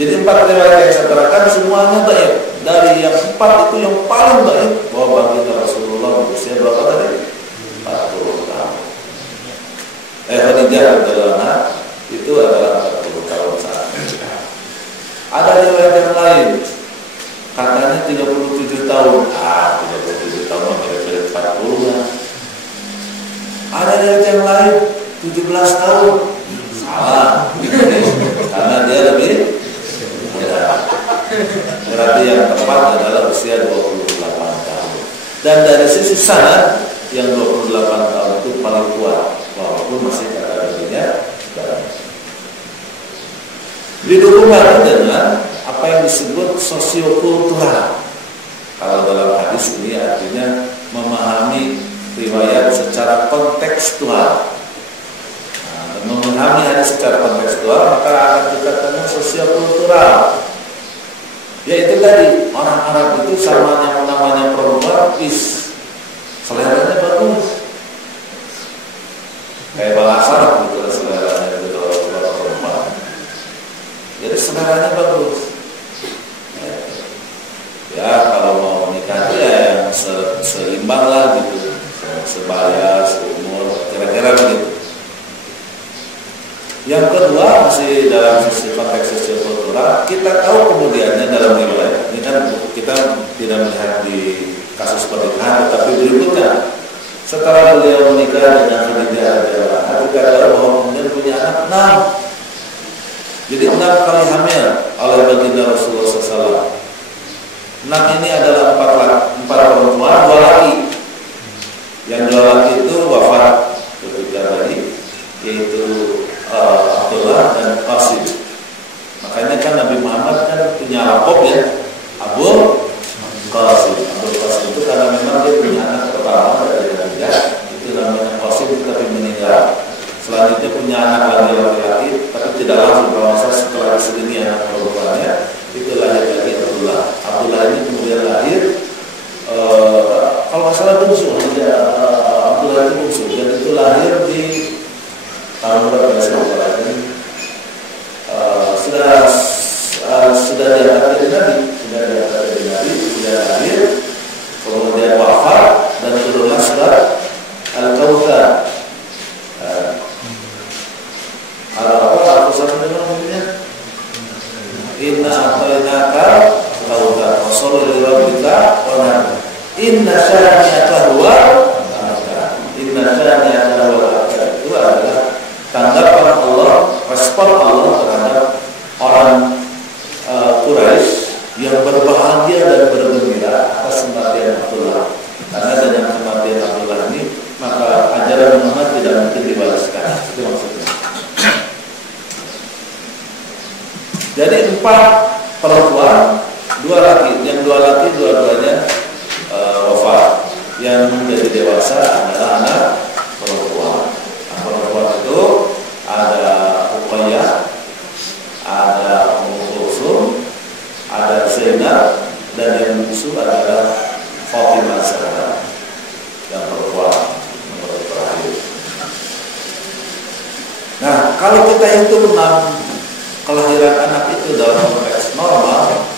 Jadi 4 riwayat yang saya terangkan semuanya dhaif. Dari yang 4 itu yang paling dhaif bahwa baginda Rasulullah berusia berapa tadi? 40 tahun. Khadijah radhiyallahu anha itu adalah 40 tahun saat itu. Ada riwayat yang lain katanya 37 tahun. 37 tahun mirip-mirip 40 ya. Ada riwayat yang lain 17 tahun. Salah. Karena dia lebih muda. Berarti yang tepat adalah usia 28 tahun. Dan dari sisi sanad yang 28 tahun itu paling kuat, walaupun masih kata baginya baru. Didukung lagi dengan apa yang disebut sosiokultural. Kalau dalam hadis ini artinya memahami riwayat secara kontekstual. Nah, memahami hadis secara kontekstual maka akan kita temui sosiokultural. Yaitu tadi orang Arab itu sama yang namanya perempuan seleranya bagus. Kayak bahasa gitu seleranya gitu perempuan. Jadi seleranya bagus. Ya kalau mau menikah ya yang seimbang lah gitu. Sebaya, seumur, kira-kira begitu. Yang kedua masih dalam sisi konteks sosiokultural, kita tahu kemudiannya dalam riwayat. Ini kan kita tidak melihat di kasus pernikahan, tetapi berikutnya setelah beliau menikah dengan Khadijah, kita tahu bahwa kemudian punya anak 6. Jadi 6 kali hamil oleh baginda Rasulullah SAW. 6 ini adalah 4 perempuan, 2 laki. Yang 2 laki itu wafat ketika tadi, yaitu Abdullah dan Qasim. Makanya kan Nabi Muhammad kan punya lakop ya, Abul Qasim. Abul Qasim itu karena memang dia punya anak pertama dari ketiga, itu namanya Qasim tapi meninggal. Selanjutnya punya anak lagi laki-laki, tapi tidak langsung berwasa setelah ini anak perempuannya, itu lahir lagi Abdullah. Abdullah ini kemudian lahir, kalau nggak salah bungsu, Abdullah itu bungsu, dan itu lahir di tahun berapa ya? Sudah diangkat dari Nabi, sudah lahir, kemudian wafat dan turunlah surat Al-Kautsar. Inna a'tainaka al-kautsar fasholli li rabbika wanhar. Inna syani'aka huwal abtar. Inna syani'aka huwal abtar. Itu adalah tanggapan Allah, respon Allah terhadap orang Quraisy yang berbahagia dan bergembira atas kematian Abdullah. Karena dengan kematian Abdullah ini, maka ajaran Muhammad tidak mungkin dibalaskan. Itu maksudnya. Jadi 4 perempuan, 2 laki. Yang 2 laki dua-duanya wafat. Yang menjadi dewasa adalah anak perempuan. Nah, perempuan itu ada Uqayyah, ada Ummu Kulsum, ada Zainab, dan yang bungsu adalah Fatimah Zahra. Yang perempuan nomor terakhir. Nah, kalau kita hitung 6 kelahiran anak itu dalam konteks normal,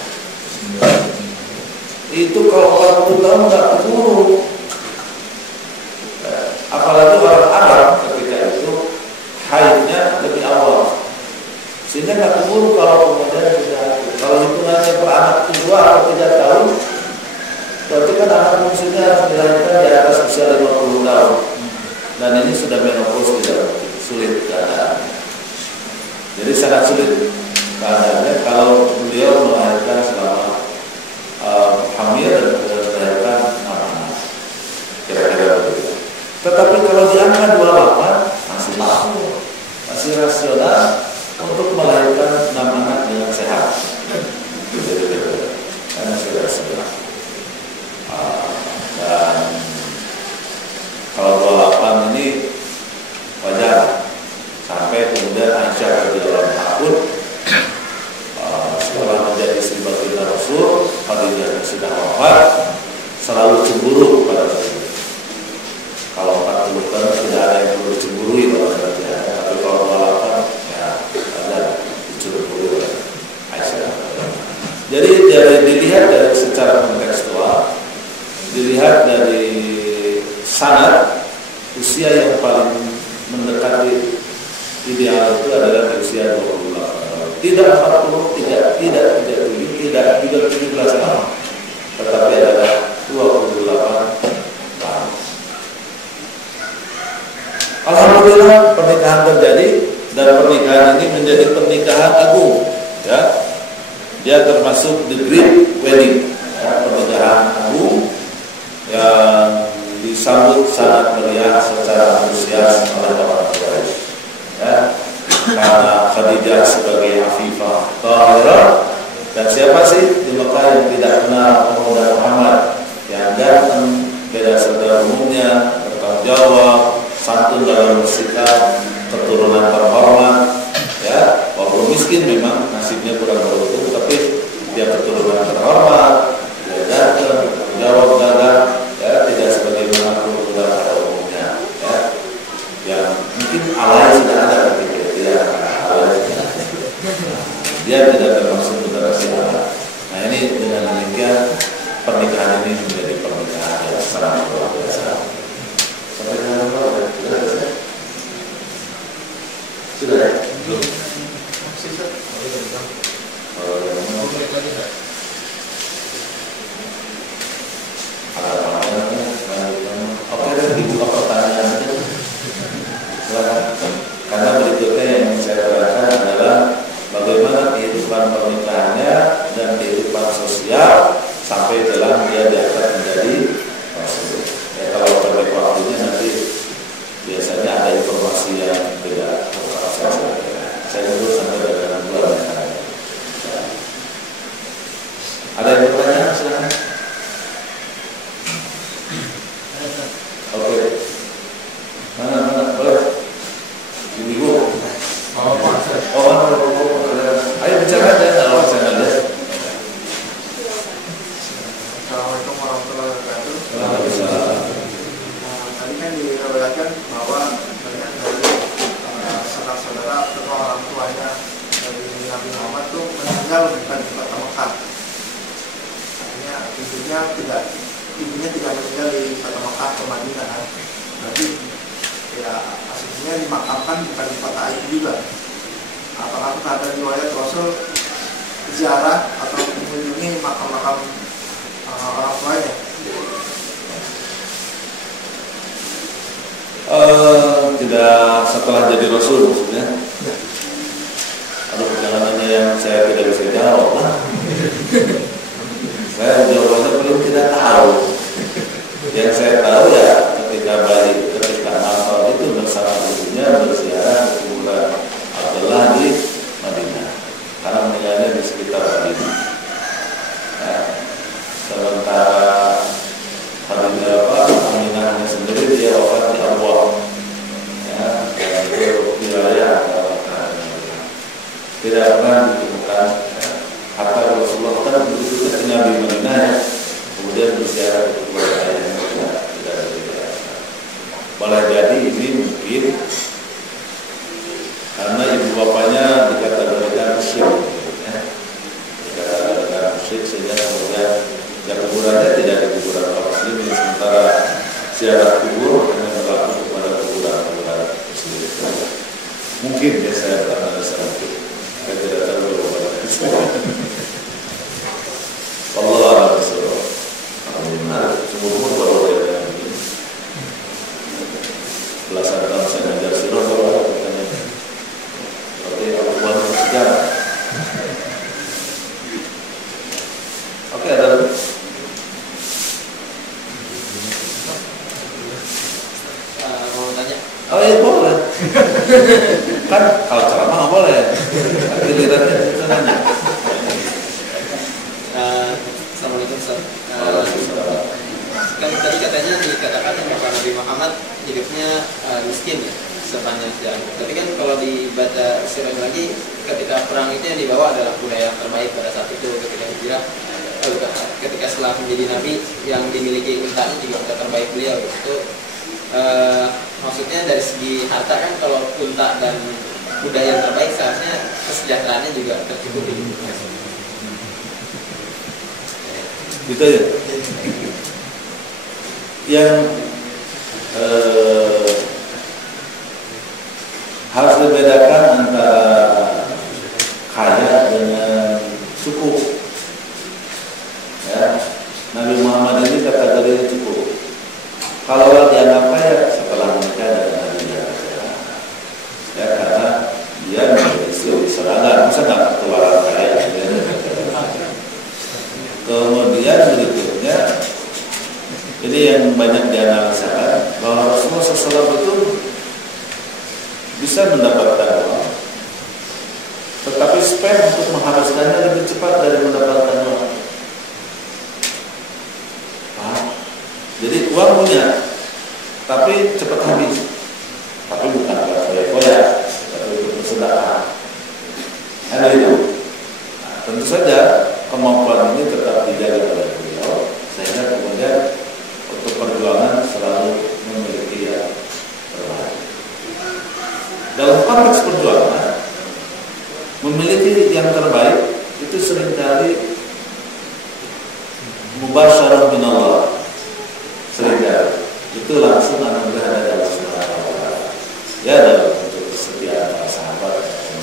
itu kalau 40 tahun nggak keburu. Apalagi orang Arab ketika itu haidnya lebih awal, sehingga nggak keburu kalau kemudian kalau hitungannya per anak 2 atau 3 tahun, berarti kan anak bungsunya harus dilahirkan di atas usia 50 tahun, dan ini sudah menopause, tidak sulit keadaannya. Jadi sangat sulit keadaannya kalau beliau melahirkan selama hamil dan melahirkan anak, kira-kira begitu. Tetapi kalau di angka 28 masih mampu, masih rasional untuk melahirkan 6 anak dengan sehat. Karena sudah rasional. Dan kalau 28 ini wajar. Sampai kemudian Aisyah radhiyallahu anha pun setelah menjadi istri baginda Rasul, Khadijah sudah wafat, selalu cemburu pada Rasul. Kalau 40 tahun tidak ada yang perlu dicemburui pada Khadijah, tapi kalau 28 ya ada dicemburui oleh Aisyah. Jadi dilihat dari secara kontekstual, dilihat dari sanad, usia yang paling mendekati ideal itu adalah di usia 28 tahun. Tidak 40, tidak 17 tahun, tetapi adalah 28 tahun. Alhamdulillah pernikahan terjadi, dan pernikahan ini menjadi pernikahan agung, ya. Dia termasuk the great wedding, ya, pernikahan agung yang disambut sangat meriah secara antusias oleh orang Quraisy. Ya, karena Khadijah sebagai Afifah Tahirah, dan siapa sih di Mekah yang tidak kenal pemuda Muhammad yang ganteng, beda saudara umumnya, bertanggung jawab, santun dalam bersikap, keturunan terhormat, ya, walaupun miskin memang nasibnya kurang beruntung, tapi dia keturunan terhormat, dia ganteng, bertanggung jawab, gagah, ya, tidak sebagaimana pemuda pada umumnya, ya, yang mungkin alay sudah ada ketika dia alay, dia tidak termasuk generasi anak. Nah, ini dengan demikian pernikahan ini menjadi pernikahan yang sangat luar biasa. Sampai dengan apa? Sudah ya? Belum. Oke, dibuka pertanyaannya. Karena berikutnya yang saya terangkan adalah bagaimana kehidupan pernikahan Nabi Muhammad itu meninggal bukan di kota Mekah. Artinya ibunya tidak meninggal di kota Mekah atau Madinah. Berarti ya aslinya dimakamkan bukan di kota itu juga. Apakah ada riwayat Rasul ziarah atau mengunjungi makam-makam orang tuanya? Tidak setelah jadi Rasul maksudnya. Aduh, pertanyaannya yang saya tidak bisa jawab. Saya jawabannya belum tidak tahu. Yang saya tahu ya ketika Nasr itu bersama ibunya berziarah ke kuburan Abdullah di Madinah karena meninggalnya di sekitar Madinah. Ya, sementara Aminahnya sendiri dia wafat di Abwa, ya, itu wilayah tidak pernah ditemukan. Ya. Hatta Rasulullah kan begitu tinggal di Madinah, ya, kemudian berziarah ke kuburan ayahnya tidak ada. Boleh jadi ini mungkin karena ibu bapaknya dikategorikan musyrik, ya. Dikategorikan musyrik sehingga kemudian kuburannya tidak di kuburan orang muslim, sementara ziarah kubur hanya berlaku kepada kuburan muslim. Mungkin ya saya beranalisa itu. Saya tidak tahu jawabannya. Allah Rasulullah. Alhamdulillah. Semua baru ada ini. Belasan tahun saya ngajar sirah baru katanya. Seperti abuan sejarah. Oke, ada lagi. Mau tanya? Oh iya boleh. Kan kalau ceramah nggak boleh. Gilirannya itu nanya. Assalamualaikum Ustaz. Kan tadi katanya dikatakan bahwa Nabi Muhammad hidupnya miskin ya sepanjang sejarah. Tapi kan kalau dibaca sirahnya lagi, ketika perang itu yang dibawa adalah budaya yang terbaik pada saat itu ketika hijrah. Ketika setelah menjadi Nabi yang dimiliki untanya juga unta terbaik beliau itu. Maksudnya dari segi harta kan kalau unta dan kuda yang terbaik seharusnya kesejahteraannya juga tercukupi. Gitu ya. Yang harus dibedakan antara kaya dengan cukup. Ya, Nabi Muhammad ini kategorinya cukup. Kalau dianggap kaya setelah menikah dengan Nabi ya karena dia menjadi istri seragam, masa nggak ketularan kaya. Kemudian berikutnya, ini yang banyak dianalisakan bahwa Rasulullah SAW itu bisa mendapatkan uang, tetapi spend untuk menghabiskannya lebih cepat dari mendapatkan uang. Jadi uang punya, tapi cepat habis. Tapi bukan buat foya-foya, tapi untuk bersedekah. Ada itu. Nah, tentu saja kemampuan ini tetap dijaga oleh beliau, sehingga kemudian untuk perjuangan selalu memiliki yang terbaik. Dalam konteks perjuangan, memiliki yang terbaik itu seringkali mubasyarah min Allah. Seringkali itu langsung anugerah dari Allah Subhanahu wa Ta'ala. Ya, dalam bentuk kesetiaan para sahabat dan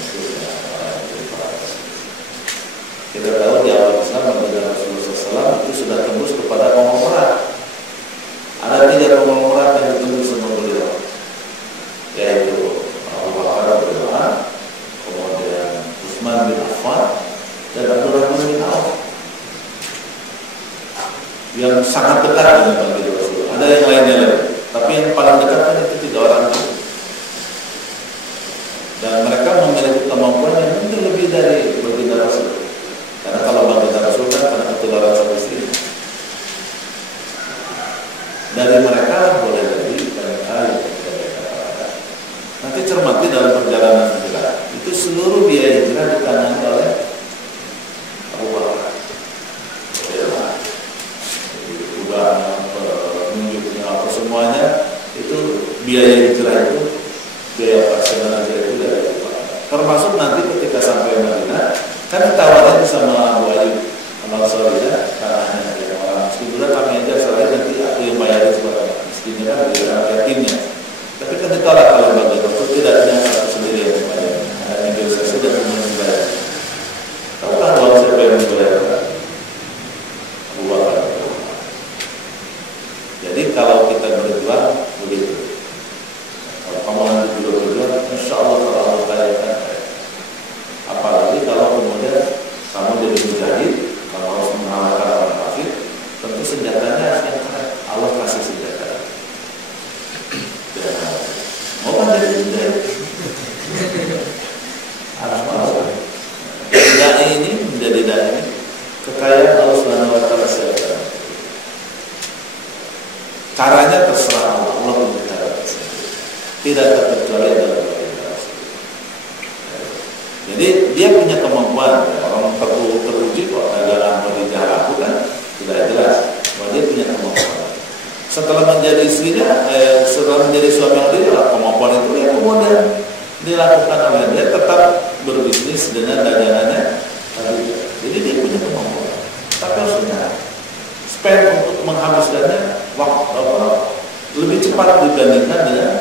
kita tahu di awal Islam Rasulullah SAW itu sudah tembus kepada konglomerat. Ada 3 konglomerat yang ditembus sama beliau, yaitu Abu Bakar radhiyallahu, kemudian Utsman bin Affan dan Abdurrahman bin Auf, yang sangat dekat dengan Nabi Rasul. Ada yang lainnya lagi, tapi yang paling dekat kan itu 3 orang itu. Dan mereka memiliki kemampuan yang mungkin lebih dari baginda Rasul. Karena kalau baginda Rasul kan karena ketularan satu istri. Dari mereka boleh jadi mereka yang nanti cermati dalam perjalanan hijrah. Itu seluruh biaya hijrah ditangani oleh Abu Bakar. Udah menunjuknya apa semuanya itu biaya hijrah itu, biaya operasional hijrah itu dari Abu Bakar. Termasuk nanti ini, menjadi dai ini, kekayaan Allah Subhanahu wa taala siapa? Caranya terserah Allah, Allah punya cara tersendiri. Tidak terkecuali dalam perintah. Jadi dia punya kemampuan. Orang teruji kok dalam merijah aku kan sudah jelas bahwa dia punya kemampuan. Setelah menjadi istrinya, setelah menjadi suami dia, kemampuan itu ya kemudian dilakukan oleh dia, tetap berbisnis dengan dagangannya. Jadi dia punya kemampuan. Tapi harusnya spend untuk menghabiskannya waktu lebih cepat dibandingkan dengan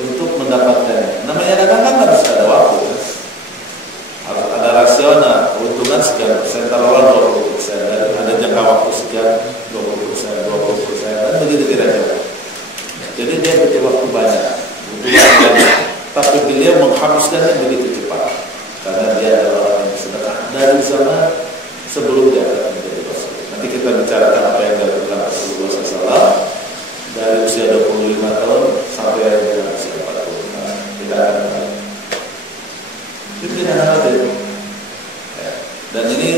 untuk mendapatkannya. Namanya dagangan harus ada waktu, kan? Harus ada rasional. Keuntungan sekian persen, taruhlah 20%, dan ada jangka waktu sekian 20%, 20%, dan begitu kira-kira. Jadi dia butuh waktu banyak, tapi beliau menghabiskannya begitu cepat karena dia adalah orang yang sedekah dari zaman sebelum dia menjadi Rasul. Nanti kita bicarakan apa yang dilakukan Rasulullah SAW dari usia 25 tahun sampai dengan usia 40 tahun. Tidak akan tahu. Itu tidak ada. Dan ini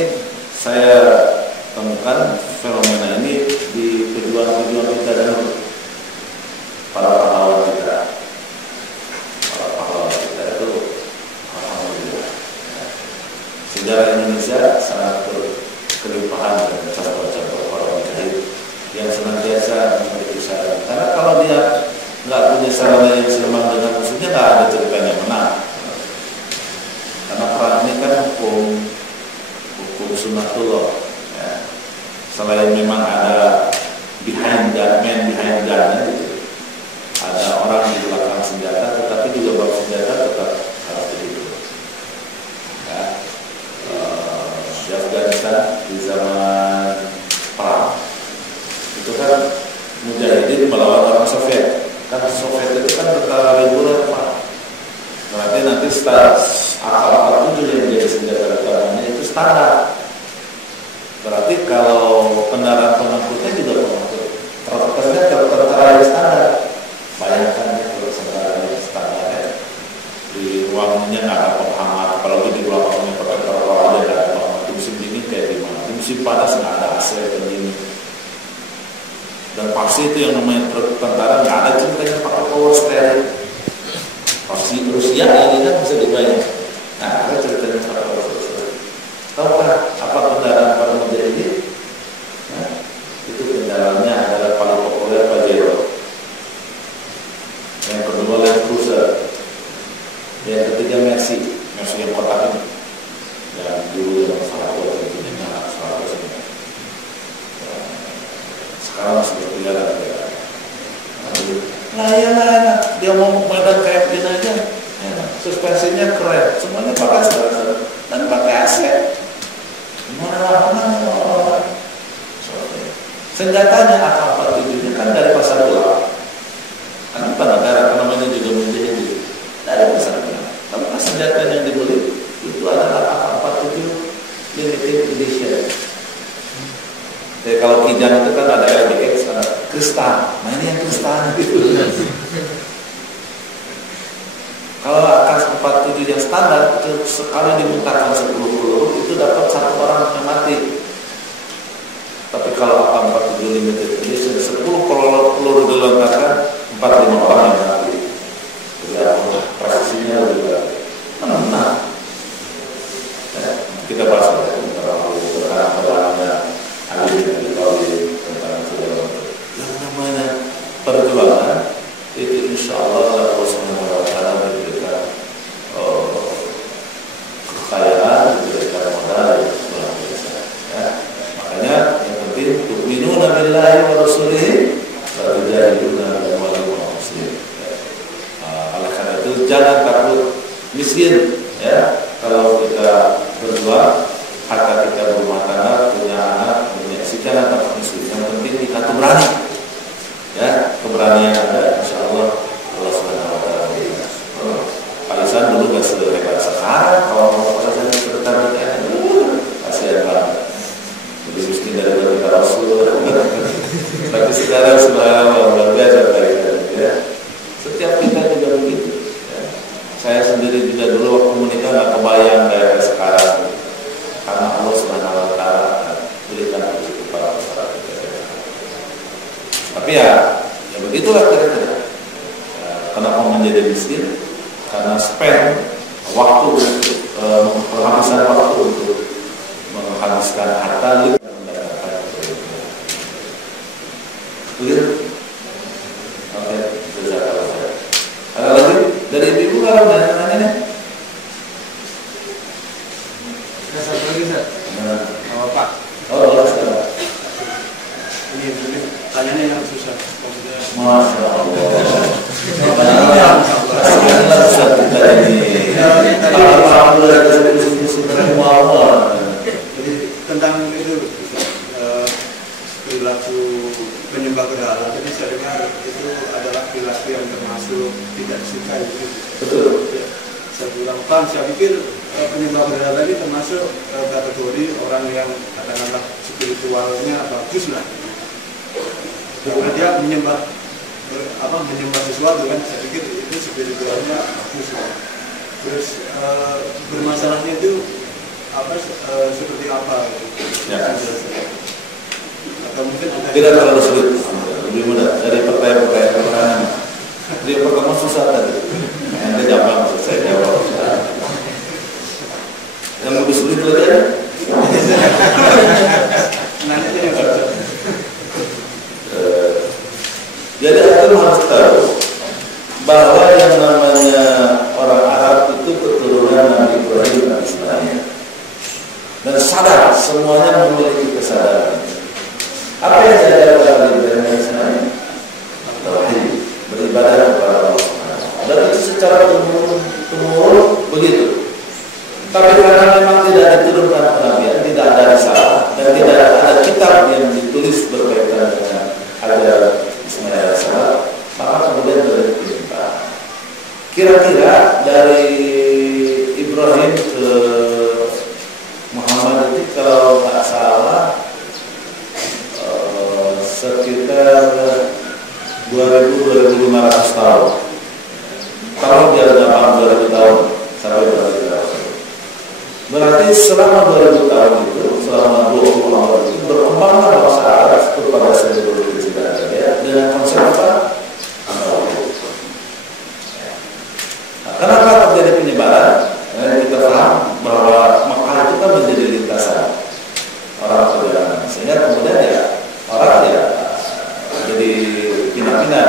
saya temukan fenomena ini di pejuang-pejuang kita dahulu, para pahlawan kita. Para pahlawan kita itu alhamdulillah. Sejarah Indonesia sangat berkelimpahan dan cabang-cabang para mujahid yang senantiasa memiliki sarana. Karena kalau dia nggak punya sarana yang seimbang dengan musuhnya, nggak ada ceritanya menang. Karena perang ini kan hukum sunnatullah. Ya. Selain memang ada behind gun-nya gitu. Ada orang di belakang senjata, tetapi juga bawa senjata tetap harus begitu. Ya. Di Afghanistan di zaman perang itu kan mujahidin melawan orang Soviet. Kan Soviet itu kan tentara reguler Pak. Berarti nanti AK-47 yang menjadi senjata utamanya itu standar. Berarti kalau kendaraan pengangkutnya juga pengangkut tentara yang standar. Bayangkan ya kalau tentara yang standar ya. Di ruangnya nggak ada penghangat, apalagi di belakangnya pakai terowongan aja nggak ada penghangat. Di musim dingin kayak gimana? Di musim panas nggak ada AC pendingin. Dan pasti itu yang namanya tentara nggak ada ceritanya pakai power steering. Pasti Rusia ini kan bisa dibayar. Nah, ada ceritanya pakai power steering. Tahukah apa kendaraan para mujahidin? Nah, itu kendaraannya adalah paling populer Pajero. Yang kedua Land Cruiser. Yang ketiga Mercy yang kotak ini. Yang dulu yang 100 tentunya 100 ini. Sekarang masih berkeliaran ya. Nah, dia mau medan kayak gini aja. Ya, suspensinya keren, semuanya pakai standar dan pakai AC. Mana senjatanya AK-47 kan dari pasar gelap. Kan negara namanya juga menjadi dari pasar gelap. Tapi senjata yang dibeli itu adalah AK-47 limited edition. Jadi kalau Kijang itu kan ada LBX, ada kristal. Nah ini yang kristal gitu. Kalau AK-47 yang standar itu sekali dimuntahkan 10 peluru itu dapat 1 orang yang mati. Tapi kalau AK-47 limited edition 10 peluru dilontarkan 4-5 orang yang mati. Jadi presisinya lebih baik. Nah, kita bahas yang namanya perjuangan itu insya Allah Allah Subhanahu wa taala memberikan kekayaan, memberikan modal yang luar biasa. Ya. Makanya yang penting tu'minuna billahi wa rasulihi wa tujahiduna fi amwalikum wa anfusikum. Oleh karena itu jangan takut miskin ya. Kalau kita berjuang, harta kita berumah tangga, punya anak, punya istri, jangan takut miskin. Yang penting kita tuh berani. Ya, keberanian ada, insya Allah Allah Subhanahu wa taala. Pak Isan dulu gak sehebat sekarang. Kalau Pak Isan bertanding kasihan banget. Lebih miskin daripada kita Rasul. Tapi sekarang subhanallah luar biasa ya. Setiap kita juga begitu. Ya. Saya sendiri juga dulu waktu menikah gak kebayang kayak sekarang. menggunakan harta mendapatkan begitu. Oke, sudah tahu saya. Ada lagi dari ibu kalau dari nanya nih? Ada satu lagi Ustaz. Nah, Pak. oh, sudah. Ini tanyanya yang susah. Maksudnya. Masya Allah. Sekarang susah kita ini. Alhamdulillah dari semua. Jadi tentang itu perilaku menyembah berhala. Jadi saya dengar itu adalah perilaku yang termasuk tidak disukai. Betul. Ya. Saya bilang, Pak, saya pikir penyembah berhala ini termasuk kategori orang yang katakanlah spiritualnya bagus lah. Karena dia menyembah sesuatu kan, saya pikir itu spiritualnya bagus lah. Terus bermasalahnya itu seperti apa? Ya. Atau mungkin ada Tidak terlalu sulit, lebih mudah dari pertanyaan. Dia pertama susah tadi, nanti gampang saya jawab. Yang lebih sulit lagi ya? nanti yang susah. Jadi antum harus tahu bahwa yang namanya orang Arab itu keturunan Nabi Ibrahim dan Ismail, dan sadar semuanya memiliki kesadaran. Apa yang diajarkan Nabi Ibrahim dan Ismail? Tauhid, beribadah kepada Allah Subhanahu wa taala. Dan itu secara temurun begitu. Tapi karena memang tidak diturunkan kenabian, tidak ada risalah dan tidak ada kitab yang ditulis berkaitan dengan ajaran Ismail alaihissalam, maka kemudian terjadi penyimpangan. Kira-kira dari Ibrahim ke Muhammad itu kalau tak salah sekitar 2.000-2.500 tahun. Kalau dia dalam 2.000 tahun sampai 2.000 tahun. Berarti selama 2.000 tahun itu, selama 20 tahun itu berkembanglah bahasa Arab kepada seluruh cerita ya, dengan konsep apa? Nah, kenapa terjadi penyebaran? Kita paham bahwa Mekah itu kan menjadi lintasan orang perjalanan, sehingga kemudian ya orang ya jadi pindah-pindah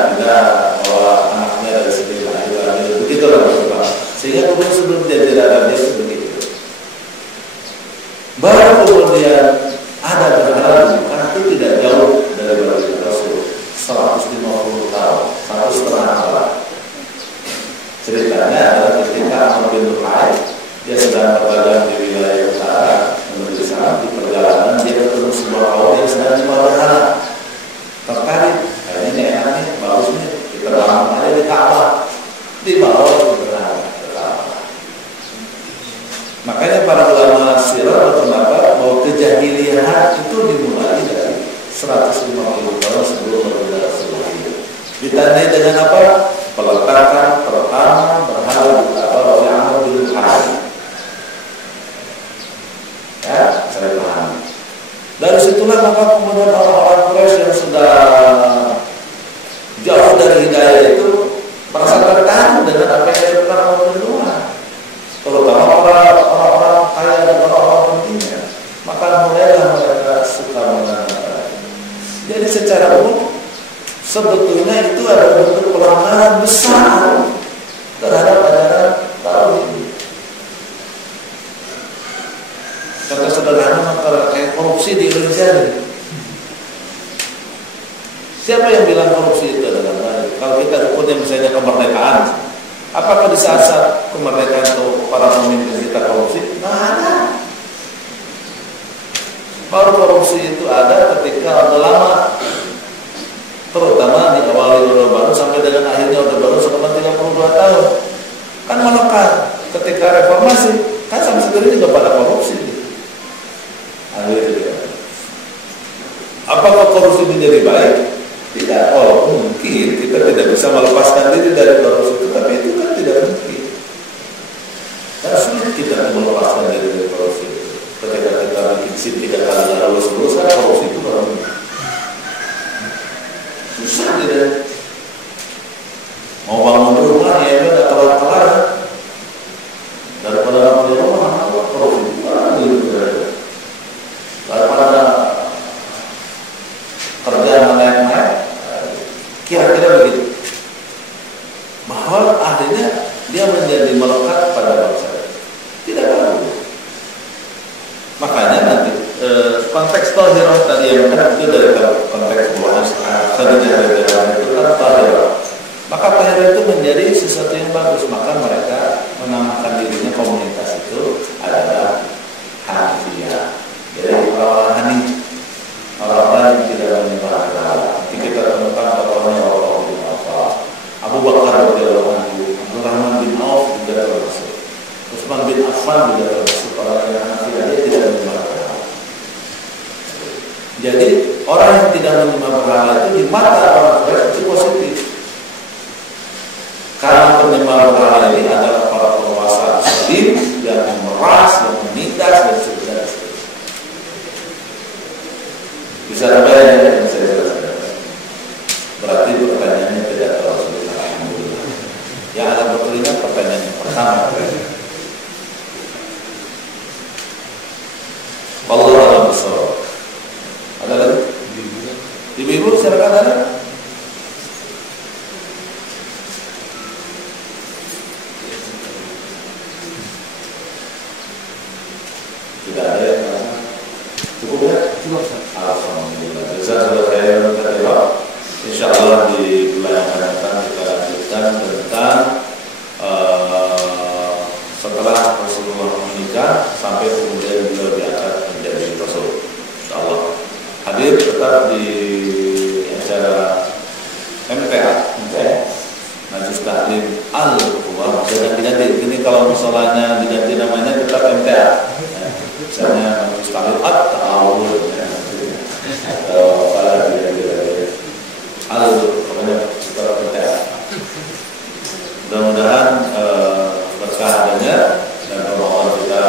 bahwa anaknya dari segi lahir begitu lah, sehingga kemudian sebelum dia tidak ada dia begitu. Baru kemudian ada berhala karena itu tidak jauh dari Rasul 150 tahun, 1,5 tahun. Ceritanya adalah ketika Amr bin Luhai dia sedang berdagang di wilayah utara menuju sana, di perjalanan dia ketemu sebuah kaum yang sedang menyembah berhala. Tertarik, kayaknya ini enak nih, bagus nih, kita bangun aja di Ka'bah, di bawah berhala. Makanya para ulama sirah berpendapat bahwa kejahiliahan itu dimulai dari 150 tahun sebelum Rasulullah. Ditandai dengan apa? Peletakan pertama berhala di Ka'bah oleh Amr bin Luhai. Ya, saya paham. Dari situlah maka kemudian orang-orang Quraisy yang sudah jauh dari hidayah itu merasa tertarik dengan apa yang dilakukan Amr bin Luhai. Terutama orang-orang kaya dan orang-orang pentingnya, maka mulailah mereka suka mengenal. Jadi secara umum sebetulnya itu adalah bentuk pelanggaran besar terhadap ajaran tauhid. Contoh sederhana kayak korupsi di Indonesia. Siapa yang bilang korupsi itu adalah baik? Kalau kita ukurnya misalnya kemerdekaan, apakah di saat-saat kemerdekaan itu para pemimpin kita korupsi? Nah, ada. Baru korupsi itu ada ketika Orde Lama, terutama di awal Orde Baru sampai dengan akhirnya Orde Baru selama 32 tahun. Kan melekat. Ketika reformasi, kan sama sekali juga pada korupsi. Apakah korupsi menjadi baik? Tidak. Oh, mungkin kita tidak bisa melepaskan diri dari korupsi itu, tapi itu kan tidak mungkin. Dan sulit kita melepaskan diri dari korupsi itu. Ketika kita bikin SIM 3 kali lulus kan korupsi itu baru susah tidak. Mau bangun rumah ya nggak kelar-kelar. Daripada bangun rumah, korupsi itu tahirah tadi yang kan itu dari konteks bonus Khadijah radhiyallahu itu kan tahirah. Maka tahirah itu menjadi sesuatu yang bagus, maka mereka menamakan dirinya komunitas itu adalah Hanifiyah. Jadi orang Hanif, orang yang tidak menyembah berhala. Nanti kita temukan tokohnya Umar bin Khattab, Abu Bakar radhiyallahu anhu, Abdurrahman bin Auf juga termasuk, Utsman bin Affan juga termasuk orang yang Hanifiyah, dia tidak menyembah berhala. Jadi orang yang tidak menyembah berhala itu di mata orang Quraisy itu positif. Karena penyembah berhala ini adalah para penguasa zalim yang memeras, yang menindas dan sebagainya. Bisa terbayang yang saya jelaskan. Berarti pertanyaannya tidak terlalu sulit. Alhamdulillah. Yang ada berkeringat pertanyaan yang pertama. Wallahu a'lam bishawab. Ada lagi? Ibu-ibu silakan ada. Tidak ada yang cukup ya? Cukup. Alhamdulillah. Jazakallahu khairan katsiran. Insyaallah di bulan yang akan datang kita lanjutkan tentang setelah Rasulullah menikah sampai kemudian beliau diangkat menjadi Rasul. Insyaallah. Hadir tetap di acara MTA, Majelis Taklim Al-Quran. Jangan diganti. Ini kalau misalnya diganti namanya tetap MTA. Misalnya Majelis Taklim At-Ta'awun atau apa lagi pokoknya tetap MTA. Mudah-mudahan berkah adanya dan permohonan kita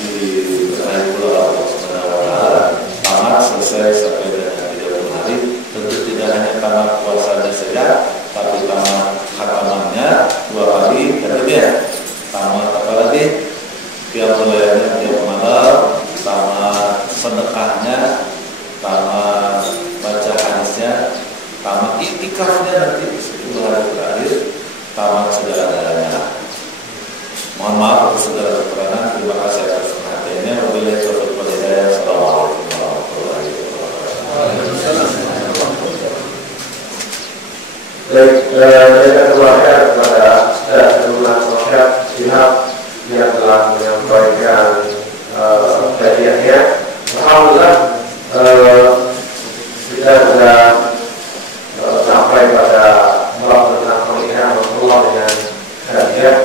diberkahi pula Allah Subhanahu wa taala. Tamat selesai sampai dengan 30 hari. Tentu tidak hanya tamat puasanya saja, tapi tamat khatamannya 2 kali kemudian tamat apa lagi? Tiap mulainya tiap malam, tamat sedekahnya, tamat baca hadisnya, tamat iktikafnya nanti 10 hari terakhir, tamat segala-galanya. Mohon maaf atas segala kekurangan. Terima kasih atas perhatiannya. Wabillahi taufiq wal hidayah. Assalamualaikum warahmatullahi wabarakatuh. Baik, saya keluarkan kepada Ustaz Sofian Shihab yang telah menyampaikan kajiannya. Alhamdulillah kita sudah sampai pada bab tentang pernikahan Rasulullah dengan Khadijah.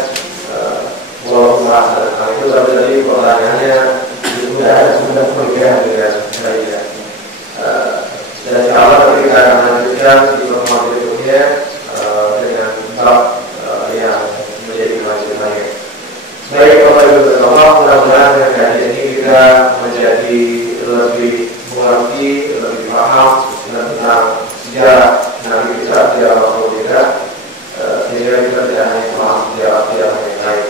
Walaupun tentang itu tadi pertanyaannya sudah pernikahan dengan Khadijah. Dan insyaallah kita akan lanjutkan di pertemuan berikutnya dengan bab yang menjadi lanjutan lainnya. Baik, Bapak Ibu Bapak, mudah-mudahan dengan kajian ini kita menjadi lebih mengerti, lebih paham tentang sejarah Nabi kita, sejarah Rasul kita, sehingga kita tidak hanya paham sejarah-sejarah yang lain.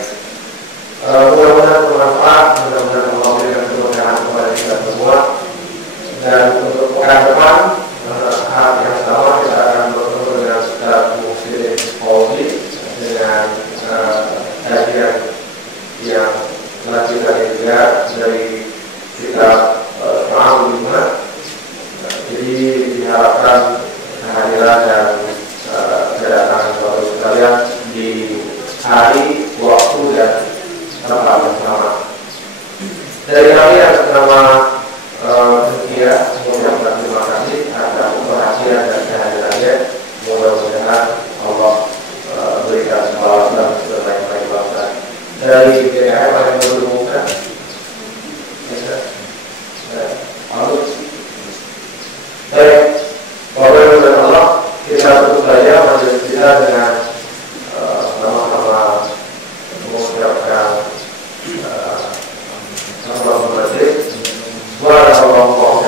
Mudah-mudahan bermanfaat, mudah-mudahan Allah memberikan keberkahan kepada kita semua. Dan untuk pekan depan hari yang sama kita akan bertemu dengan Ustaz Muhsin Fauzi dengan kajian yang lanjutan juga dari kitab Ma'amul Iman. Jadi diharapkan kehadiran dan kedatangan saudara sekalian di hari, waktu dan tempat yang sama. Dari kami atas nama mengucapkan terima kasih atas perhatian dan kehadirannya. Mudah-mudahan Allah berikan balasan sebaik-baik balasan. Dari BKM yang berhubungan, baik, Bapak dan Allah, kita tutup saja majelis kita dengan sama-sama mengucapkan Allahumma barik wa ala Allahumma